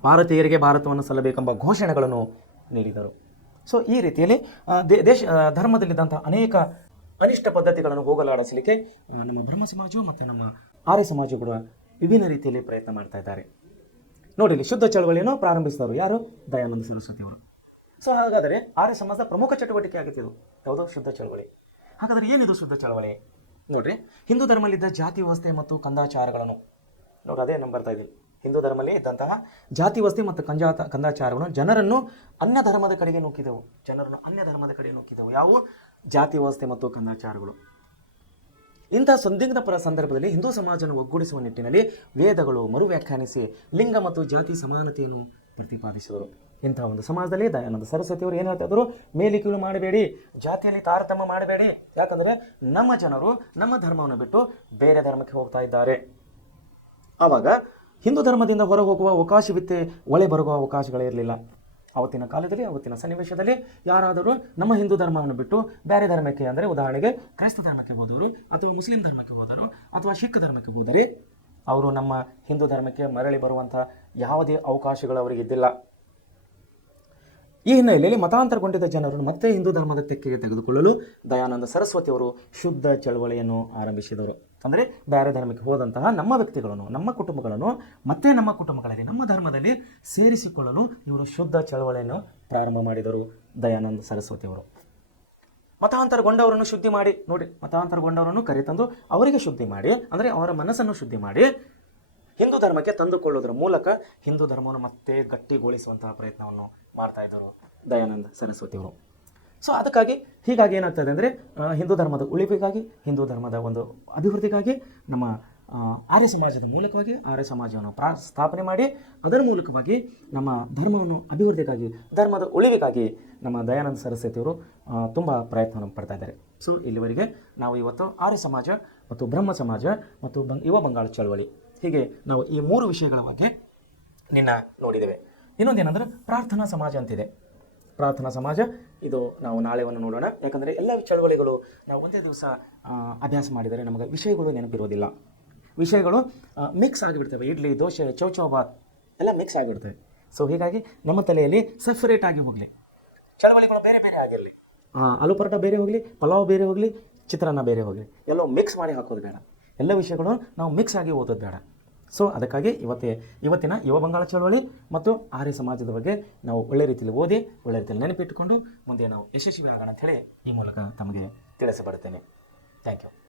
ಭಾರತೀಯರಿಗೆ ಭಾರತವನ್ನು ಸಲ್ಲಬೇಕೆಂಬ ಘೋಷಣೆಗಳನ್ನು ನೀಡಿದರು. ಸೊ ಈ ರೀತಿಯಲ್ಲಿ ಧರ್ಮದಲ್ಲಿದ್ದಂಥ ಅನೇಕ ಅನಿಷ್ಟ ಪದ್ಧತಿಗಳನ್ನು ಹೋಗಲಾಡಿಸಲಿಕ್ಕೆ ನಮ್ಮ ಬ್ರಹ್ಮ ಸಮಾಜವು ಮತ್ತು ನಮ್ಮ ಆರ್ಯ ಸಮಾಜ ಕೂಡ ವಿಭಿನ್ನ ರೀತಿಯಲ್ಲಿ ಪ್ರಯತ್ನ ಮಾಡ್ತಾ ಇದ್ದಾರೆ. ನೋಡಿ, ಇಲ್ಲಿ ಶುದ್ಧ ಚಳವಳಿಯನ್ನು ಪ್ರಾರಂಭಿಸಿದವರು ಯಾರು, ದಯಾನಂದ ಸರಸ್ವತಿಯವರು. ಸೊ ಹಾಗಾದರೆ ಆರ್ಯ ಸಮಾಜದ ಪ್ರಮುಖ ಚಟುವಟಿಕೆ ಆಗಿತ್ತು ಯಾವುದೋ ಶುದ್ಧ ಚಳವಳಿ. ಹಾಗಾದರೆ ಏನಿದು ಶುದ್ಧ ಚಳವಳಿ? ನೋಡ್ರಿ, ಹಿಂದೂ ಧರ್ಮದಲ್ಲಿದ್ದ ಜಾತಿ ವ್ಯವಸ್ಥೆ ಮತ್ತು ಕಂದಾಚಾರಗಳನ್ನು ನೋಡಿ, ಅದೇ ಬರ್ತಾ ಇದ್ದೀವಿ. ಹಿಂದೂ ಧರ್ಮದಲ್ಲಿ ಇದ್ದಂತಹ ಜಾತಿ ವ್ಯವಸ್ಥೆ ಮತ್ತು ಕಂದಾಚಾರಗಳನ್ನು ಜನರನ್ನು ಅನ್ಯ ಧರ್ಮದ ಕಡೆಗೆ ನೂಕಿದೆವು. ಯಾವುವು ಜಾತಿ ವ್ಯವಸ್ಥೆ ಮತ್ತು ಕಂದಾಚಾರಗಳು. ಇಂಥ ಸಂದಿಗ್ಧ ಸಂದರ್ಭದಲ್ಲಿ ಹಿಂದೂ ಸಮಾಜವನ್ನು ಒಗ್ಗೂಡಿಸುವ ನಿಟ್ಟಿನಲ್ಲಿ ವೇದಗಳು ಮರು ವ್ಯಾಖ್ಯಾನಿಸಿ ಲಿಂಗ ಮತ್ತು ಜಾತಿ ಸಮಾನತೆಯನ್ನು ಪ್ರತಿಪಾದಿಸಿದರು. ಇಂಥ ಒಂದು ಸಮಾಜದಲ್ಲಿ ದಯಾನಂದ ಸರಸ್ವತಿಯವರು ಏನು ಹೇಳ್ತಾ ಇದ್ರು, ಮೇಲಿಕೀಳು ಮಾಡಬೇಡಿ, ಜಾತಿಯಲ್ಲಿ ತಾರತಮ್ಯ ಮಾಡಬೇಡಿ, ಯಾಕಂದರೆ ನಮ್ಮ ಜನರು ನಮ್ಮ ಧರ್ಮವನ್ನು ಬಿಟ್ಟು ಬೇರೆ ಧರ್ಮಕ್ಕೆ ಹೋಗ್ತಾ ಇದ್ದಾರೆ. ಆವಾಗ ಹಿಂದೂ ಧರ್ಮದಿಂದ ಹೊರ ಹೋಗುವ ಅವಕಾಶವಿತ್ತೆ, ಒಳೆ ಬರುವ ಅವಕಾಶಗಳೇ ಇರಲಿಲ್ಲ. ಅವತ್ತಿನ ಕಾಲದಲ್ಲಿ ಅವತ್ತಿನ ಸನ್ನಿವೇಶದಲ್ಲಿ ಯಾರಾದರೂ ನಮ್ಮ ಹಿಂದೂ ಧರ್ಮವನ್ನು ಬಿಟ್ಟು ಬೇರೆ ಧರ್ಮಕ್ಕೆ, ಅಂದರೆ ಉದಾಹರಣೆಗೆ ಕ್ರೈಸ್ತ ಧರ್ಮಕ್ಕೆ ಹೋದವರು ಅಥವಾ ಮುಸ್ಲಿಂ ಧರ್ಮಕ್ಕೆ ಹೋದರು ಅಥವಾ ಸಿಖ್ ಧರ್ಮಕ್ಕೆ ಹೋದರೆ ಅವರು ನಮ್ಮ ಹಿಂದೂ ಧರ್ಮಕ್ಕೆ ಮರಳಿ ಬರುವಂಥ ಯಾವುದೇ ಅವಕಾಶಗಳು ಅವರಿಗೆ ಇದ್ದಿಲ್ಲ. ಈ ಹಿನ್ನೆಲೆಯಲ್ಲಿ ಮತಾಂತರಗೊಂಡಿದ್ದ ಜನರನ್ನು ಮತ್ತೆ ಹಿಂದೂ ಧರ್ಮದ ತೆಕ್ಕೆಗೆ ತೆಗೆದುಕೊಳ್ಳಲು ದಯಾನಂದ ಸರಸ್ವತಿಯವರು ಶುದ್ಧ ಚಳವಳಿಯನ್ನು ಆರಂಭಿಸಿದರು. ಅಂದರೆ ಬೇರೆ ಧರ್ಮಕ್ಕೆ ಹೋದಂತಹ ನಮ್ಮ ವ್ಯಕ್ತಿಗಳನ್ನು, ನಮ್ಮ ಕುಟುಂಬಗಳನ್ನು ಮತ್ತೆ ನಮ್ಮ ಕುಟುಂಬಗಳಲ್ಲಿ, ನಮ್ಮ ಧರ್ಮದಲ್ಲಿ ಸೇರಿಸಿಕೊಳ್ಳಲು ಇವರು ಶುದ್ಧ ಚಳವಳಿಯನ್ನು ಪ್ರಾರಂಭ ಮಾಡಿದರು ದಯಾನಂದ ಸರಸ್ವತಿಯವರು. ಮತಾಂತರಗೊಂಡವರನ್ನು ಶುದ್ಧಿ ಮಾಡಿ, ನೋಡಿ, ಮತಾಂತರಗೊಂಡವರನ್ನು ಕರೆತಂದು ಅವರಿಗೆ ಶುದ್ಧಿ ಮಾಡಿ, ಅಂದರೆ ಅವರ ಮನಸ್ಸನ್ನು ಶುದ್ಧಿ ಮಾಡಿ ಹಿಂದೂ ಧರ್ಮಕ್ಕೆ ತಂದುಕೊಳ್ಳುವುದರ ಮೂಲಕ ಹಿಂದೂ ಧರ್ಮವನ್ನು ಮತ್ತೆ ಗಟ್ಟಿಗೊಳಿಸುವಂತಹ ಪ್ರಯತ್ನವನ್ನು ಮಾಡ್ತಾ ಇದ್ದರು ದಯಾನಂದ ಸರಸ್ವತಿಯವರು. ಸೊ ಹೀಗಾಗಿ ಏನಾಗ್ತದೆ ಅಂದರೆ ಹಿಂದೂ ಧರ್ಮದ ಉಳಿವಿಗಾಗಿ, ಹಿಂದೂ ಧರ್ಮದ ಒಂದು ಅಭಿವೃದ್ಧಿಗಾಗಿ ನಮ್ಮ ಆರ್ಯ ಸಮಾಜದ ಮೂಲಕವಾಗಿ ಆರ್ಯ ಸಮಾಜವನ್ನು ಸ್ಥಾಪನೆ ಮಾಡಿ ಅದರ ಮೂಲಕವಾಗಿ ನಮ್ಮ ಧರ್ಮವನ್ನು ಅಭಿವೃದ್ಧಿಗಾಗಿ, ಧರ್ಮದ ಉಳಿವಿಗಾಗಿ ನಮ್ಮ ದಯಾನಂದ ಸರಸ್ವತಿಯವರು ತುಂಬ ಪ್ರಯತ್ನವನ್ನು ಪಡ್ತಾ ಇದ್ದಾರೆ. ಸೊ ಇಲ್ಲಿವರೆಗೆ ನಾವು ಇವತ್ತು ಆರ್ಯ ಸಮಾಜ ಮತ್ತು ಬ್ರಹ್ಮ ಸಮಾಜ ಮತ್ತು ಯುವ ಬಂಗಾಳ ಚಳವಳಿ, ಹೀಗೆ ನಾವು ಈ 3 ವಿಷಯಗಳ ಬಗ್ಗೆ ನೋಡಿದ್ದೇವೆ. ಇನ್ನೊಂದೇನೆಂದರೆ ಪ್ರಾರ್ಥನಾ ಸಮಾಜ ಅಂತಿದೆ. ಪ್ರಾರ್ಥನಾ ಸಮಾಜ ಇದು ನಾವು ನಾಳೆವನ್ನು ನೋಡೋಣ. ಯಾಕಂದರೆ ಎಲ್ಲ ಚಳವಳಿಗಳು ನಾವು ಒಂದೇ ದಿವಸ ಅಭ್ಯಾಸ ಮಾಡಿದರೆ ನಮಗೆ ವಿಷಯಗಳು ನೆನಪಿರೋದಿಲ್ಲ. ವಿಷಯಗಳು ಮಿಕ್ಸ್ ಆಗಿಬಿಡ್ತವೆ. ಇಡ್ಲಿ, ದೋಸೆ, ಚೌಚೌಬಾತ್ ಎಲ್ಲ ಮಿಕ್ಸ್ ಆಗಿಬಿಡ್ತವೆ. ಸೊ ಹೀಗಾಗಿ ನಮ್ಮ ತಲೆಯಲ್ಲಿ ಸೆಪರೇಟ್ ಆಗಿ ಹೋಗಲಿ, ಚಳವಳಿಗಳು ಬೇರೆ ಬೇರೆ ಆಗಿರಲಿ, ಆಲೂ ಪರೋಟ ಬೇರೆ ಹೋಗಲಿ, ಪಲಾವ್ ಬೇರೆ ಹೋಗಲಿ, ಚಿತ್ರಾನ್ನ ಬೇರೆ ಹೋಗಲಿ, ಎಲ್ಲೋ ಮಿಕ್ಸ್ ಮಾಡಿ ಹಾಕೋದು ಬೇಡ. ಎಲ್ಲ ವಿಷಯಗಳು ನಾವು ಮಿಕ್ಸ್ ಆಗಿ ಓದೋದು ಬೇಡ. ಸೊ ಅದಕ್ಕಾಗಿ ಇವತ್ತಿನ ಯುವ ಬಂಗಾಳ ಚಳವಳಿ ಮತ್ತು ಆರ್ಯ ಸಮಾಜದ ಬಗ್ಗೆ ನಾವು ಒಳ್ಳೆ ರೀತಿಯಲ್ಲಿ ಓದಿ, ಒಳ್ಳೆ ರೀತಿಯಲ್ಲಿ ನೆನಪಿಟ್ಟುಕೊಂಡು ಮುಂದೆ ನಾವು ಯಶಸ್ವಿ ಆಗೋಣ ಅಂತ ಹೇಳಿ ಈ ಮೂಲಕ ತಮಗೆ ತಿಳಿಸಬಡುತ್ತೇನೆ. Thank you.